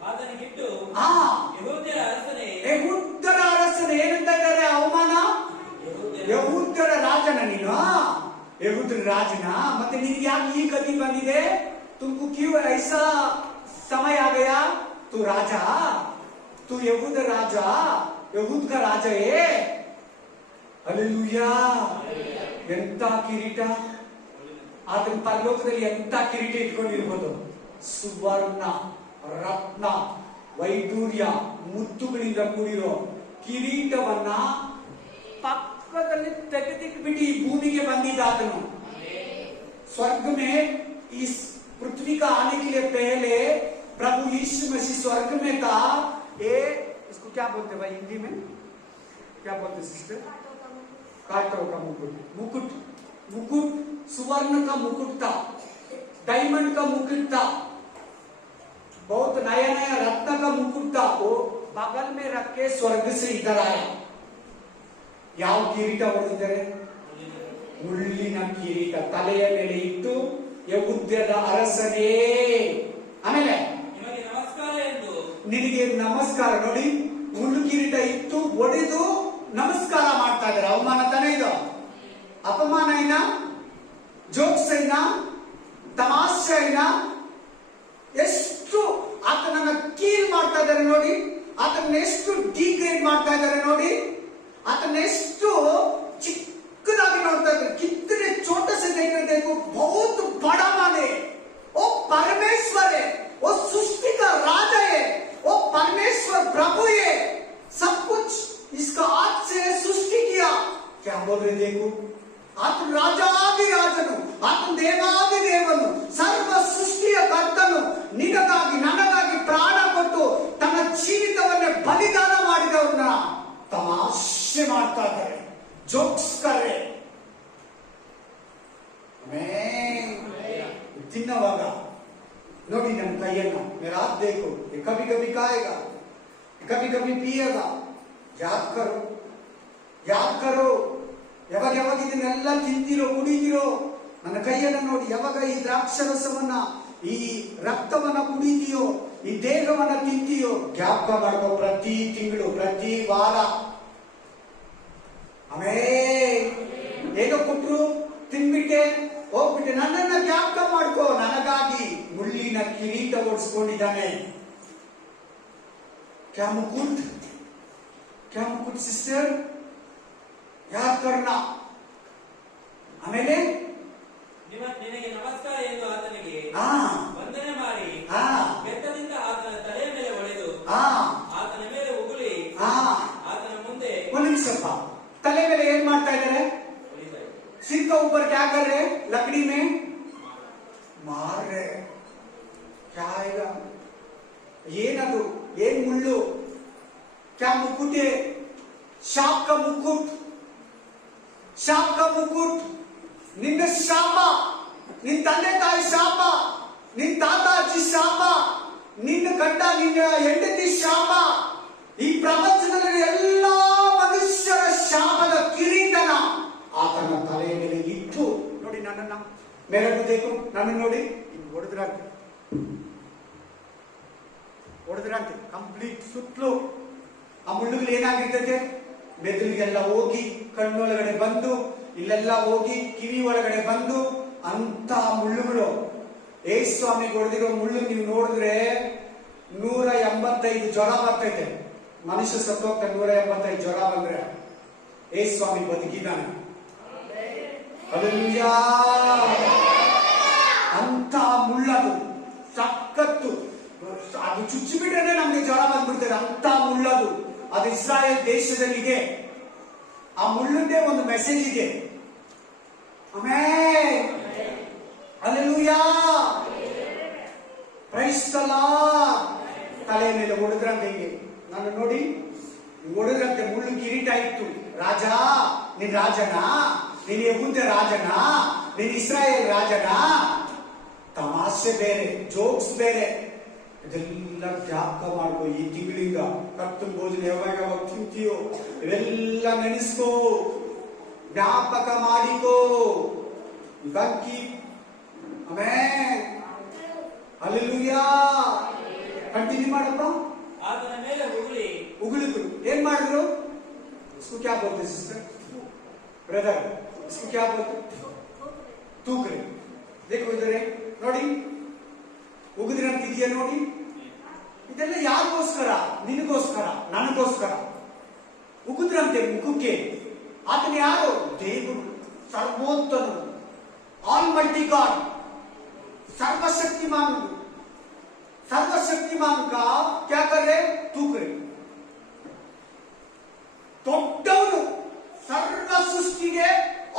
ಆತನಿಗಿಟ್ಟು ಯೆಹೂದ್ಯರ ಅರಸನೇ ಏನಂತ ಇದ್ದಾರೆ? ಅವಮಾನ. ಯೆಹೂದ್ಯರ ರಾಜನ ನೀನು, ಯೆಹೂದ್ಯರ ರಾಜನ, ಮತ್ತೆ ನಿನಗೆ ಯಾಕೆ ಈ ಗತಿ ಬಂದಿದೆ? ತುಮಕು ಕ್ಯೂ ಐಸಾ ಸಮಯ ಆ ಗಯಾ? तू राजा, तू यहूद राजा, यहूद का राजा है. हालेलुया. ಎಂತ ಕಿರೀಟ! ಆತನ ಪರಲೋಕದಲ್ಲಿ ಎಂತ ಕಿರೀಟ ಇಟ್ಕೊಂಡಿರ್ಬೋದು? ಸುವರ್ಣ, ರತ್ನ, ವೈಡೂರ್ಯ, ಮುತ್ತುಗಳಿಂದ ಕೂಡಿರೋ ಕಿರೀಟವನ್ನ ಪಕ್ಕದಲ್ಲಿ ತೆಗೆದಿಟ್ಬಿಟ್ಟು ಈ ಭೂಮಿಗೆ ಬಂದಿದ್ದ ಆತನು. स्वर्ग में इस पृथ्वी का आने के लिए पहले प्रभु यीशु मसीह स्वर्ग में था. ये इसको क्या बोलते भाई हिंदी में? क्या बोलते सिस्टर? कांटों का मुकुट. मुकुट, मुकुट सुवर्ण का मुकुट था, डायमंड का मुकुट था, बहुत नया नया रत्न का मुकुट था. वो बगल में रख के स्वर्ग से इधर आया. ಯಾವ ಕಿರೀಟ ಹೊಡೆದಿದ್ದಾರೆ? ಮುಳ್ಳಿನ ಕಿರೀಟ ತಲೆಯ ಮೇಲೆ ಇಟ್ಟು, ಯೆಹೂದ್ಯರ ಅರಸನೇ. ಆಮೇಲೆ ನಿನಗೆ ನಮಸ್ಕಾರ. ನೋಡಿ, ಮುಳ್ಳು ಕಿರೀಟ ಇಟ್ಟು ಒಡೆದು ನಮಸ್ಕಾರ ಮಾಡ್ತಾ ಇದ್ದಾರೆ. ಅವಮಾನ ತಾನೇ ಇದು? ಅಪಮಾನ ಏನ? ಜೋಕ್ಸ್ ಏನ? ತಮಾಷೆ ಏನ? ಎಷ್ಟು ಆತನನ್ನ ಕೀಲ್ ಮಾಡ್ತಾ ಇದ್ದಾರೆ ನೋಡಿ, ಆತನ ಎಷ್ಟು ಡಿಗ್ರೇಡ್ ಮಾಡ್ತಾ ಇದ್ದಾರೆ ನೋಡಿ, ಆತನ ಎಷ್ಟು ಚಿಕ್ಕದಾಗಿ ನೋಡ್ತಾ ಇದ್ದಾರೆ. कितने छोटे से देख रहे देखो, बहुत बड़ा माने. वो परमेश्वर है, वो सृष्टि का राजा है, वो परमेश्वर प्रभु है. सब कुछ इसका हाथ से सृष्टि किया. क्या बोल रहे देखो, ಆತನ ರಾಜಾದಿ ರಾಜನು, ಆತನ ದೇವಾದಿ ದೇವನು, ಸರ್ವ ಸೃಷ್ಟಿಯ ಕರ್ತನು ನಿನಗಾಗಿ ನನಗಾಗಿ ಪ್ರಾಣ ಕೊಟ್ಟು ತನ್ನ ಜೀವಿತವನ್ನೇ ಬಲಿದಾನ ಮಾಡಿದವ್ರನ್ನ ತಮಾಷೆ ಮಾಡ್ತಾ ಇದ್ದಾರೆ, ಜೋಕ್ಸ್ ಕರೆ. ತಿನ್ನವಾಗ ನೋಡಿ ನನ್ನ ಕೈಯನ್ನ, मेरा हाथ देखो, ये कभी कभी खाएगा, कभी कभी पिएगा. याद करो, याद करो. ಯಾವಾಗ ಯಾವಾಗ ಇದನ್ನೆಲ್ಲ ತಿಂತಿರೋ ಕುಡಿದಿರೋ, ನನ್ನ ಕೈಯನ್ನ ನೋಡಿ, ಯಾವಾಗ ಈ ದ್ರಾಕ್ಷರಸವನ್ನ, ಈ ರಕ್ತವನ್ನ ಕುಡಿತೀಯೋ, ಈ ದೇಹವನ್ನ ತಿಂತೀಯೋ, ಜ್ಞಾಪಕ ಮಾಡ್ಕೋ. ಪ್ರತಿ ತಿಂಗಳು, ಪ್ರತಿ ವಾರ. ಹೇಗೋ ಕೊಟ್ರು, ತಿನ್ಬಿಟ್ಟೆ, ಹೋಗ್ಬಿಟ್ಟೆ, ನನ್ನನ್ನ ಜ್ಞಾಪಕ ಮಾಡ್ಕೋ. ನನಗಾಗಿ ಮುಳ್ಳಿನ ಕಿರೀಟ ಓಡಿಸ್ಕೊಂಡಿದ್ದಾನೆ. ಕ್ಯಾ ಮುಕುಟ್, ಕ್ಯಾ ಮುಕುಟ್ ಸಿಸ್ಟರ್, ಯಾದ್ ಕರ್ಣ. ಆಮೇಲೆ ನಿನಗೆ ನಮಸ್ಕಾರ ಎಂದು ಆತನಿಗೆ ವಂದನೆ ಮಾಡಿ ಬೆತ್ತದಿಂದ ಆತನ ತಲೆಯ ಮೇಲೆ ಹೊಡೆದು ಆತನ ಮೇಲೆ ಉಗುಳಿ ಆತನ ಮುಂದೆ. ಒಂದು ನಿಮಿಷಪ್ಪ, ತಲೆ ಮೇಲೆ ಏನ್ ಮಾಡ್ತಾ ಇದ್ದಾರೆ? सिर का ऊपर क्या कर रहे? लकड़ी में मार रहे. क्या आएगा? ಏನದು? ಏನ್ ಮುಳ್ಳು? क्या मुकुट है? शाप का मुकुट, ಶಾಪ का मुकुट. ನಿನ್ನ ಶಾಪ, ನಿನ್ನ ತಂದೆ ತಾಯಿ ಶಾಪ, ನಿನ್ನ ತಾತ ಅಜ್ಜಿ ಶಾಪ, ನಿನ್ನ ಗಂಡ ನಿನ್ನ ಹೆಂಡತಿ ಶಾಪ, ಈ ಪ್ರಪಂಚದಲ್ಲಿ ಎಲ್ಲಾ ಮನುಷ್ಯರ ಶಾಪದ ಕಿರೀಟನ ಆತನ ತಲೆಯ ಮೇಲೆ ಇಟ್ಟು ನೋಡಿ. ನನ್ನನ್ನ ಮೇಲಕ್ಕೆ ಬೇಕು, ನನ್ನ ನೋಡಿ, ಹಿಂಗ್ ಹೊಡೆದ್ರೆ ಹೊಡೆದ್ರಂತೆ ಕಂಪ್ಲೀಟ್ ಸುತ್ತಲೂ. ಆ ಮುಳ್ಳುಗಳು ಏನಾಗಿರ್ತೈತೆ, ಮೆದುಳಿಗೆಲ್ಲ ಹೋಗಿ ಕಣ್ಣೊಳಗಡೆ ಬಂದು, ಇಲ್ಲೆಲ್ಲ ಹೋಗಿ ಕಿವಿ ಒಳಗಡೆ ಬಂದು, ಅಂತ ಮುಳ್ಳುಗಳು. ಸ್ವಾಮಿಗೆ ಹೊಡೆದಿರೋ ಮುಳ್ಳು ನೀವು ನೋಡಿದ್ರೆ 185 ಜ್ವರ ಬರ್ತೈತೆ. ಮನುಷ್ಯ ಸತ್ತೋಗ್ತಾನೆ 185 ಜ್ವರ ಬಂದ್ರೆ. ಸ್ವಾಮಿ ಬದುಕಿದ್ದಾನೆ. ಹಲ್ಲೆಲೂಯಾ. ಅಂತ ಮುಳ್ಳದು ಸಖತ್ತು, ಅದು ಚುಚ್ಚಿಬಿಟ್ರೆ ನಮ್ಗೆ ಜ್ವರ ಬಂದ್ಬಿಡ್ತದೆ. ಅಂತ ಮುಳ್ಳದು. ಅದು ಇಸ್ರಾಯೇಲ್ ದೇಶದಲ್ಲಿದೆ. ಆ ಮುಳ್ಳುಂದೇ ಒಂದು ಮೆಸೇಜ್ ಇದೆ. Amen. Hallelujah. Praise the lord. ತಲೆ ಮೇಲೆ ಹೊಡೆದ್ರಂತೆ ಹಿಂಗೆ. ನಾನು ನೋಡಿ ಹೊಡೆದ್ರಂತೆ. ಮುಳ್ಳು ಕಿರೀಟ ಇತ್ತು. ರಾಜ, ನೀನ್ ರಾಜನಾ? ನೀನ್ ಯೆಹೂದ ರಾಜನಾ? ನೀನ್ ಇಸ್ರಾಯೇಲ್ ರಾಜನಾ? ತಮಾಷೆ ಬೇರೆ, ಜೋಕ್ಸ್ ಬೇರೆ. ಇದೆಲ್ಲ ಜ್ಞಾಪಕ ಮಾಡ್ಕೋ. ಈ ತಿಂಗಳಿಂದ ಕರ್ತನ ಭೋಜನ ಯಾವಾಗ ತಿಂತೀಯೋ ಇವೆಲ್ಲ ನೆನೆಸ್ಕೋ, ಜ್ಞಾಪಕ ಮಾಡಿಕೋ. ಬಾಕಿ ಆಮೆನ್. ಹಲ್ಲೆಲೂಯಾ. ಕಂಟಿನ್ಯೂ ಮಾಡಪ್ಪ. ಆತನ ಮೇಲೆ ಉಗುಳಿದ್ರು. ಏನ್ ಮಾಡಿದ್ರು? इसको क्या बोलते सिस्टर, ब्रदर, इसको क्या बोलते? ತೂಕ್ರೆ. देखो इधर ನೋಡಿ, ಉಗುದ್ರಂತಿದೆಯಾ ನೋಡಿ. ಇದೆಲ್ಲ ಯಾರಿಗೋಸ್ಕರ? ನಿನಗೋಸ್ಕರ, ನನಗೋಸ್ಕರ. ಉಗುದ್ರಂತೆ ಮುಖಕ್ಕೆ. ಆತನ ಯಾರು? ದೇವರು, ಸರ್ವೋತ್ತಮನು, ಆಲ್ಮೈಟಿ ಗಾಡ್, सर्वशक्तिमान. सर्वशक्तिमान का क्या कर रहे? तूक रहे. ದೊಡ್ಡವನು, ಸರ್ವ ಸೃಷ್ಟಿಗೆ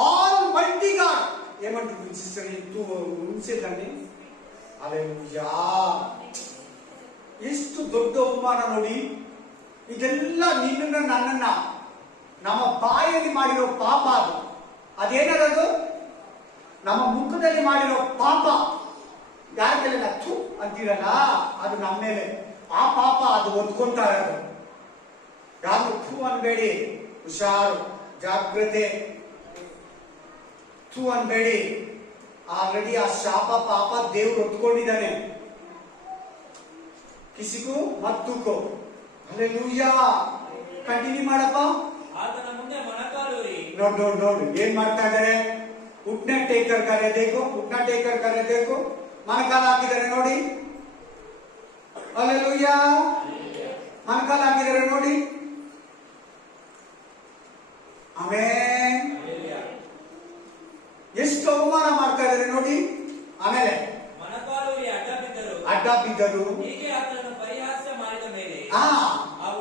ಆಲ್ಮೈಟಿ ಗಾಡ್. ಏమంటుంది ಸಿಸ್ಟರ್? ಇದು ಮುಂಚೆದಾನೆ. ಹಲ್ಲೆಲೂಯಾ. ಎಷ್ಟು ದೊಡ್ಡ ಅವಮಾನ ನೋಡಿ. ಇದೆಲ್ಲ ನಿನ್ನನ್ನ ನನ್ನನ್ನ ನಮ್ಮ ಬಾಯಲ್ಲಿ ಮಾಡಿರೋ ಪಾಪ. ಅದು ಅದೇನದು? ನಮ್ಮ ಮುಖದಲ್ಲಿ ಮಾಡಿರೋ ಪಾಪ. ಯಾರ ಮೇಲೆ ನಚ್ಚು ಅಂತೀರಲ್ಲ, ಅದು ನಮ್ಮ ಮೇಲೆ. ಆ ಪಾಪ ಅದು ಹೊತ್ಕೊಂತಾ ಇರೋದು. ಯಾರು ಥೂ ಅನ್ಬೇಡಿ. ಹುಷಾರು, ಜಾಗ್ರತೆ. ಥೂ ಅನ್ಬೇಡಿ. ಆಲ್ರೆಡಿ ಆ ಶಾಪ ಪಾಪ ದೇವ್ರು ಹೊತ್ಕೊಂಡಿದ್ದಾನೆ. ಕಿಸಿಗೂ ಮತ್ತೂಕೋ. ಹಲ್ಲೆಲೂಯಾ. ಕಂಟಿನ್ಯೂ ಮಾಡಪ್ಪ. ಆತನ ಮುಂದೆ ಮೊಣಕಾಲೂರಿ. ನೋಡು ಏನ್ ಮಾಡ್ತಾ ಇದ್ದಾರೆ. ಉಟ್ನೆ ಟೇಕರ್ ಕರೆ ದೇಕೋ, ಉಟ್ನ ಟೇಕರ್ ಕರೆ ದೇಕೋ. ಮನಕಾಲ ಹಾಕಿದ್ದಾರೆ ನೋಡಿ. ಹಲ್ಲೆಲೂಯಾ. ಮನಕಾಲ ಹಾಕಿದ್ದಾರೆ ನೋಡಿ. ಆಮೆನ್. ಎಷ್ಟು ಅವಮಾನ ಮಾಡ್ತಾ ಇದ್ದಾರೆ ನೋಡಿ. ಆಮೇಲೆ ಮೊಣಕಾಲೂರಿ ಅಡ್ಡ ಬಿದ್ದರು. ಹೀಗೆ ಆತನನ್ನು ಪರಿಹಾಸ್ಯ ಮಾಡಿದ ಮೇಲೆ ಆ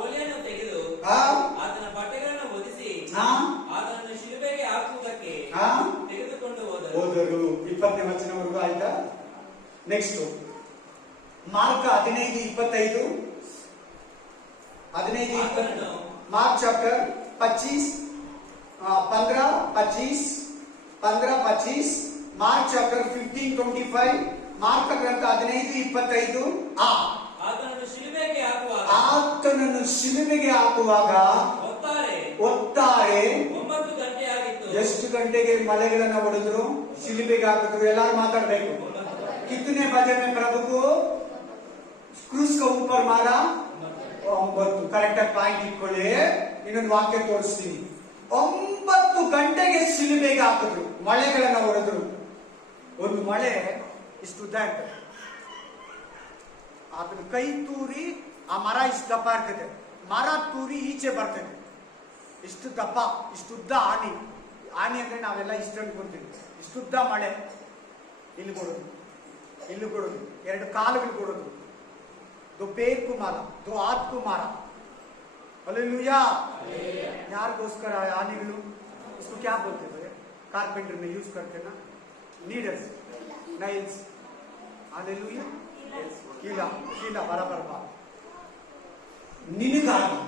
ಒಲೆಯನ್ನು ತೆಗೆದು ಆತನ ಬಟ್ಟೆಗಳನ್ನು ಒದಿಸಿ ಆತನನ್ನು ಶಿಲುಬೆಗೆ ಹಾಕುವುದಕ್ಕೆ ತೆಗೆದುಕೊಂಡು ಹೋದರು. 20ನೇ ವಚನವರೆಗೂ ಆಯ್ತಾ? Next mark 15:25. Mark chapter 25, 15-25. Mark chapter 15-25. Mark ಗ್ರಂಥ 15:25. ಆತನನ್ನು ಶಿಲುಬೆಗೆ ಹಾಕುವಾಗ ಒತ್ತಾರೆ. 9 ಗಂಟೆ ಆಗಿತ್ತು. ಎಷ್ಟು ಗಂಟೆಗೆ ಮಲೆಗಳನ್ನ ಹೊಡೆದ್ರು, ಶಿಲುಬೆಗೆ ಹಾಕಿದ್ರು? ಎಲ್ಲಾರು ಮಾತಾಡ್ಬೇಕು. कितने बजे में प्रभु को क्रूस का ऊपर मारा? 9. ಕರೆಕ್ಟ್ ಆಗಿ ಪಾಯಿಂಟ್ ಇಟ್ಕೊಳ್ಳಿ. ಇನ್ನೊಂದು ವಾಕ್ಯ ತೋರಿಸ್ತೀನಿ. 9 ಗಂಟೆಗೆ ಶಿಲುಬೆಗೆ ಹಾಕಿದ್ರು, ಮಳೆಗಳನ್ನ ಹೊಡೆದ್ರು. ಒಂದು ಮಳೆ ಇಷ್ಟು ಉದ್ದ ಇರ್ತದೆ. ಅದನ್ನ ಕೈ ತೂರಿ ಆ ಮರ ಇಷ್ಟು ದಪ್ಪ ಇರ್ತದೆ. ಮರ ತೂರಿ ಈಚೆ ಬರ್ತದೆ. ಇಷ್ಟು ದಪ್ಪ, ಇಷ್ಟುದ್ದ ಆಣಿ. ಆಣಿ ಅಂದ್ರೆ ನಾವೆಲ್ಲ ಇಷ್ಟು ಅನ್ಕೊಂತೀವಿ. ಇಷ್ಟುದ್ದ ಮಳೆ. ಇಲ್ಲಿ ಕೊಡೋದು, ಇಲ್ಲಿ ಕೊಡೋದು, 2 ಕಾಲುಗಳು ಕೊಡೋದು. 2 पैर को मारा, 2 हाथ को मारा. हालेलुया. ಯಾರಿಗೋಸ್ಕರ ಆನೆಗಳು? इसको क्या बोलते हैं? कारपेंटर में यूज करते हैं ना, नीडल्स, नाइल्स. हालेलुया. कीला बराबर बात. ನಿನಗಾಗಿ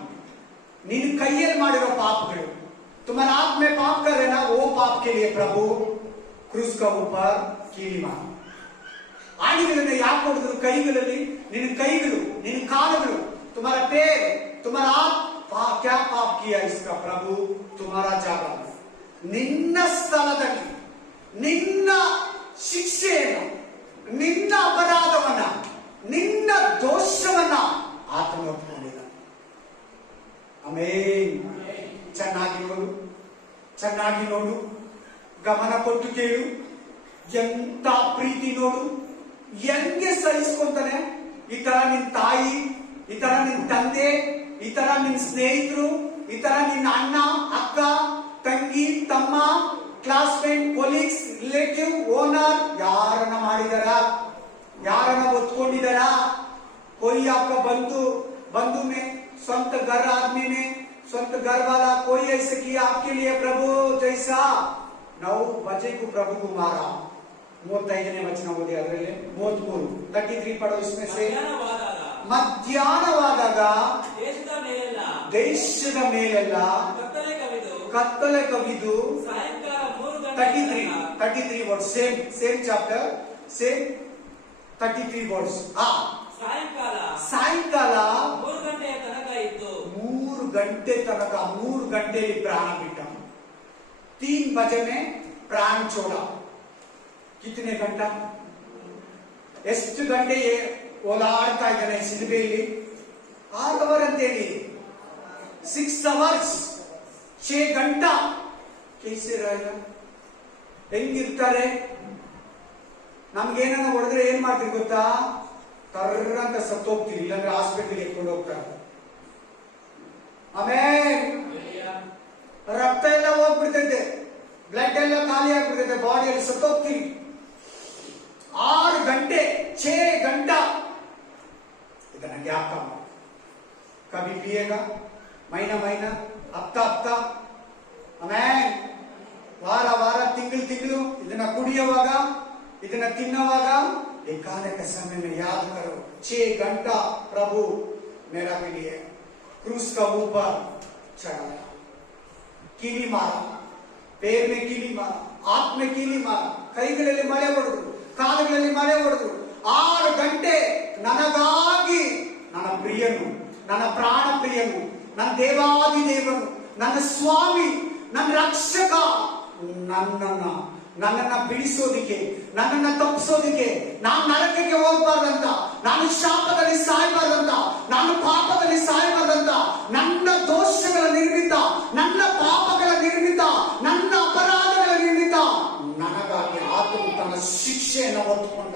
ನೀನು ಕೈಯಲ್ಲಿ ಮಾಡಿರೋ ಪಾಪಗಳು, तुम्हारे हाथ में पाप कर रहे ना, वो पाप के लिए प्रभु क्रूस का ऊपर कीली मार. ಆಣಿಗಳನ್ನ ಯಾಕೆ ಹೊಡೆದ್ರು? ಕೈಗಳಲ್ಲಿ. ನಿನ್ನ ಕೈಗಳು, ನಿನ್ನ ಕಾಲುಗಳು, तुम्हारा पैर, तुम्हारा हाथ क्या पाप किया इसका प्रभु तुम्हारा ಜಾಗ. ನಿನ್ನ ಸ್ಥಳದಲ್ಲಿ ನಿನ್ನ ಶಿಕ್ಷೆಯನ್ನು, ನಿನ್ನ ಅಪರಾಧವನ್ನ, ನಿನ್ನ ದೋಷವನ್ನ ಆತನು ಒಪ್ಕೊಂಡಿದ್ದಾನೆ. ಆಮೇನ್. ಚೆನ್ನಾಗಿ ನೋಡು, ಚೆನ್ನಾಗಿ ನೋಡು, ಗಮನ ಕೊಟ್ಟು ಕೇಳು. ಎಂತ ಪ್ರೀತಿ ನೋಡು, ಹೆಂಗೆ ಸಹಿಸ್ಕೊಂತಾನೆ. ಈ ತರ ನಿನ್ ತಾಯಿ, ಈ ತರ ನಿನ್ ತಂದೆ, ಈ ತರ ನಿನ್ ಸ್ನೇಹಿತರು, ಈ ತರ ನಿನ್ನ ಅಣ್ಣ, ಅಕ್ಕ, ತಂಗಿ, ತಮ್ಮ, ಕ್ಲಾಸ್ಮೇಟ್, ಕೊಲೀಗ್ಸ್, ರಿಲೇಟಿವ್, ಓನರ್ ಯಾರನ್ನ ಮಾಡಿದಾರ, ಯಾರನ್ನ ಒತ್ಕೊಂಡಿದಾರ. कोई आपका बंधु में संत घर आदमी में संत घर वाला कोई ऐसे किया आपके लिए प्रभु जैसा 9 बजे को प्रभु को मारा. 35ನೇ ವಚನ ಓದಿ ಅದರಲ್ಲಿ 33 33 ಪಡೋ इसमें से ಮಧ್ಯಾಹ್ನವಾದಾಗ ದೇಶದ ಮೇಲೆಲ್ಲ ಕತ್ತಲೆ ಕವಿದು ಸಾಯಂಕಾಲ 33 words same chapter same 33 words. ಸಾಯಂಕಾಲ 3 ಗಂಟೆಯ ತನಕ ಇತ್ತು. 3 ಗಂಟೆ ತನಕ 3 ಗಂಟೆಯಲ್ಲಿ ಪ್ರಾಣ ಬಿಟ್ಟ. 3 बजे में प्राण छोड़ा. कितने घंटा, ಎಷ್ಟು ಗಂಟೆ ಓಲಾಡ್ತಾ ಇದ್ದಾನೆ ಸಿಲುಬೆಯಲ್ಲಿ? 6 ಅವರ್ ಅಂತೇಳಿ 6 ಅವರ್ಸ್ 6 ಗಂಟಾ ಕೇಸೆ रहेगा. ಹೆಂಗಿರ್ತಾರೆ? ನಮ್ಗೇನ ಹೊಡೆದ್ರೆ ಏನ್ ಮಾಡ್ತೀವಿ ಗೊತ್ತಾ? ಕರ್ರ ಅಂತ ಸತ್ತೋಗ್ತೀವಿ, ಇಲ್ಲಾಂದ್ರೆ ಹಾಸ್ಪಿಟಲ್ಗೆ ಎತ್ಕೊಂಡು ಹೋಗ್ತಾರೆ. ಆಮೇಲೆ ರಕ್ತ ಎಲ್ಲ ಹೋಗ್ಬಿಡ್ತೈತೆ, ಬ್ಲಡ್ ಎಲ್ಲ ಖಾಲಿ ಆಗ್ಬಿಡ್ತೈತೆ, ಬಾಡಿಯಲ್ಲಿ ಸತ್ತೋಗ್ತೀವಿ. 6 ಗಂಟೆ 6 ಗಂಟಾ ಇದನ್ನ ಜ್ಞಾಪಕ ಮಾಡಿ. ಕभी पिएगा ಮಹಿನಾ ಹಪ್ತಾ ಆಮೇಲೆ ವಾರ ತಿಂಗಳು ಇದನ್ನ ಕುಡಿಯುವಾಗ, ಇದನ್ನ ತಿನ್ನುವಾಗ एकाने के समय में याद करो 6 घंटा प्रभु मेरा के लिए क्रूस का ऊपर चढ़ाया. कीली मारा, पैर में कीली मारा, हाथ में कीली मारा, ಕೈಗಳಲ್ಲಿ ಮಳೆ ಹೊಡೆದ್ರು, ಕಾಲುಗಳಲ್ಲಿ ಮಳೆ ಹೊಡೆದ್ರು. 6 ಗಂಟೆ ನನಗಾಗಿ ನನ್ನ ಪ್ರಿಯನು, ನನ್ನ ಪ್ರಾಣ ಪ್ರಿಯನು, ನನ್ನ ದೇವಾದಿ ದೇವನು, ನನ್ನ ಸ್ವಾಮಿ, ನನ್ನ ರಕ್ಷಕ ನನ್ನನ್ನ ಬಿಡಿಸೋದಿಕ್ಕೆ, ನನ್ನನ್ನ ತಪ್ಪಿಸೋದಿಕ್ಕೆ, ನಾನು ನರಕಕ್ಕೆ ಹೋಗಬಾರ್ದಂತ, ನಾನು ಶಾಪದಲ್ಲಿ ಸಾಯಬಾರ್ದಂತ, ನಾನು ಪಾಪದಲ್ಲಿ ಸಾಯಬಾರ್ದಂತ, ನನ್ನ ದೋಷಗಳ ನಿರ್ಮಿತ, ನನ್ನ ಪಾಪಗಳ ನಿರ್ಮಿತ, ನನ್ನ ಅಪರಾಧಗಳ ನಿರ್ಮಿತ ನನಗಾಗಿ ಆತನು ತನ್ನ ಶಿಕ್ಷೆಯನ್ನು ಹೊತ್ತುಕೊಂಡ.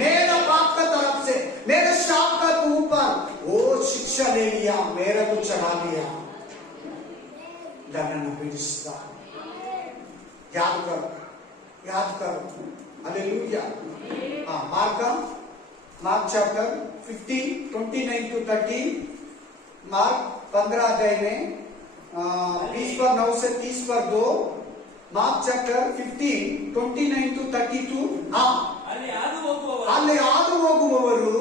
मेरा पाप का तरफ से, मेरे शाप का ऊपर वो शिक्षा ले लिया, मेरे को चढ़ा दिया. नನ್ನನ್ನು ಬಿಡಿಸಿದ. याद करो hallelujah. Mark chapter 15 29 to 30. Mark 15 अध्याय में 20:9 से 30:2. Mark chapter 15 29 to 32. ಅಲ್ಲಿ ಹಾದು ಹೋಗುವವರು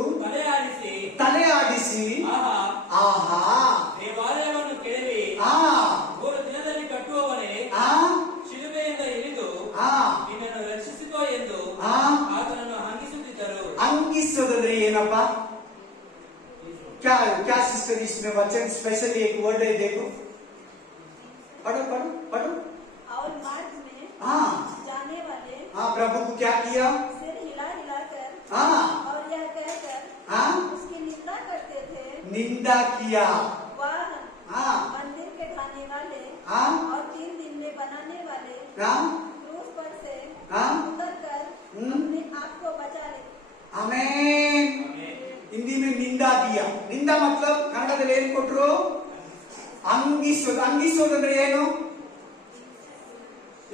ತಲೆ ಆಡಿಸಿ ಆಹಾ ದೇವಾಲಯವನ್ನು ಕೆಡವಿ 3 ದಿನದಲ್ಲಿ ಕಟ್ಟುವವನೇ ಶಿಲುಬೆಯಿಂದ ಇಳಿದು ನಿನ್ನನ್ನು ರಕ್ಷಿಸಿಕೋ ಎಂದು ಆತನನ್ನು ಹಂಗಿಸುತ್ತಿದ್ದರು. ಹಂಗಿಸೋದಂದ್ರೆ ಏನಪ್ಪ? क्या सिस्टर इसमें वचन स्पेशली एक वर्ड है, देखो पढ़ो. और मार्ग में जाने वाले प्रभु को क्या किया? सिर हिला कर और यह कहकर उसकी निंदा करते थे. निंदा किया. वह मंदिर के ढाने वाले और 3 दिन में बनाने वाले क्रूस पर से उतर कर अपने आप को बचा ले. आमेन. हिंदी में निंदा दिया. निंदा मतलब ಕನ್ನಡದಲ್ಲಿ ಏನು ಕೊಟ್ರು? ಅಂಗಿಸೋದಂದ್ರೆ ಏನು?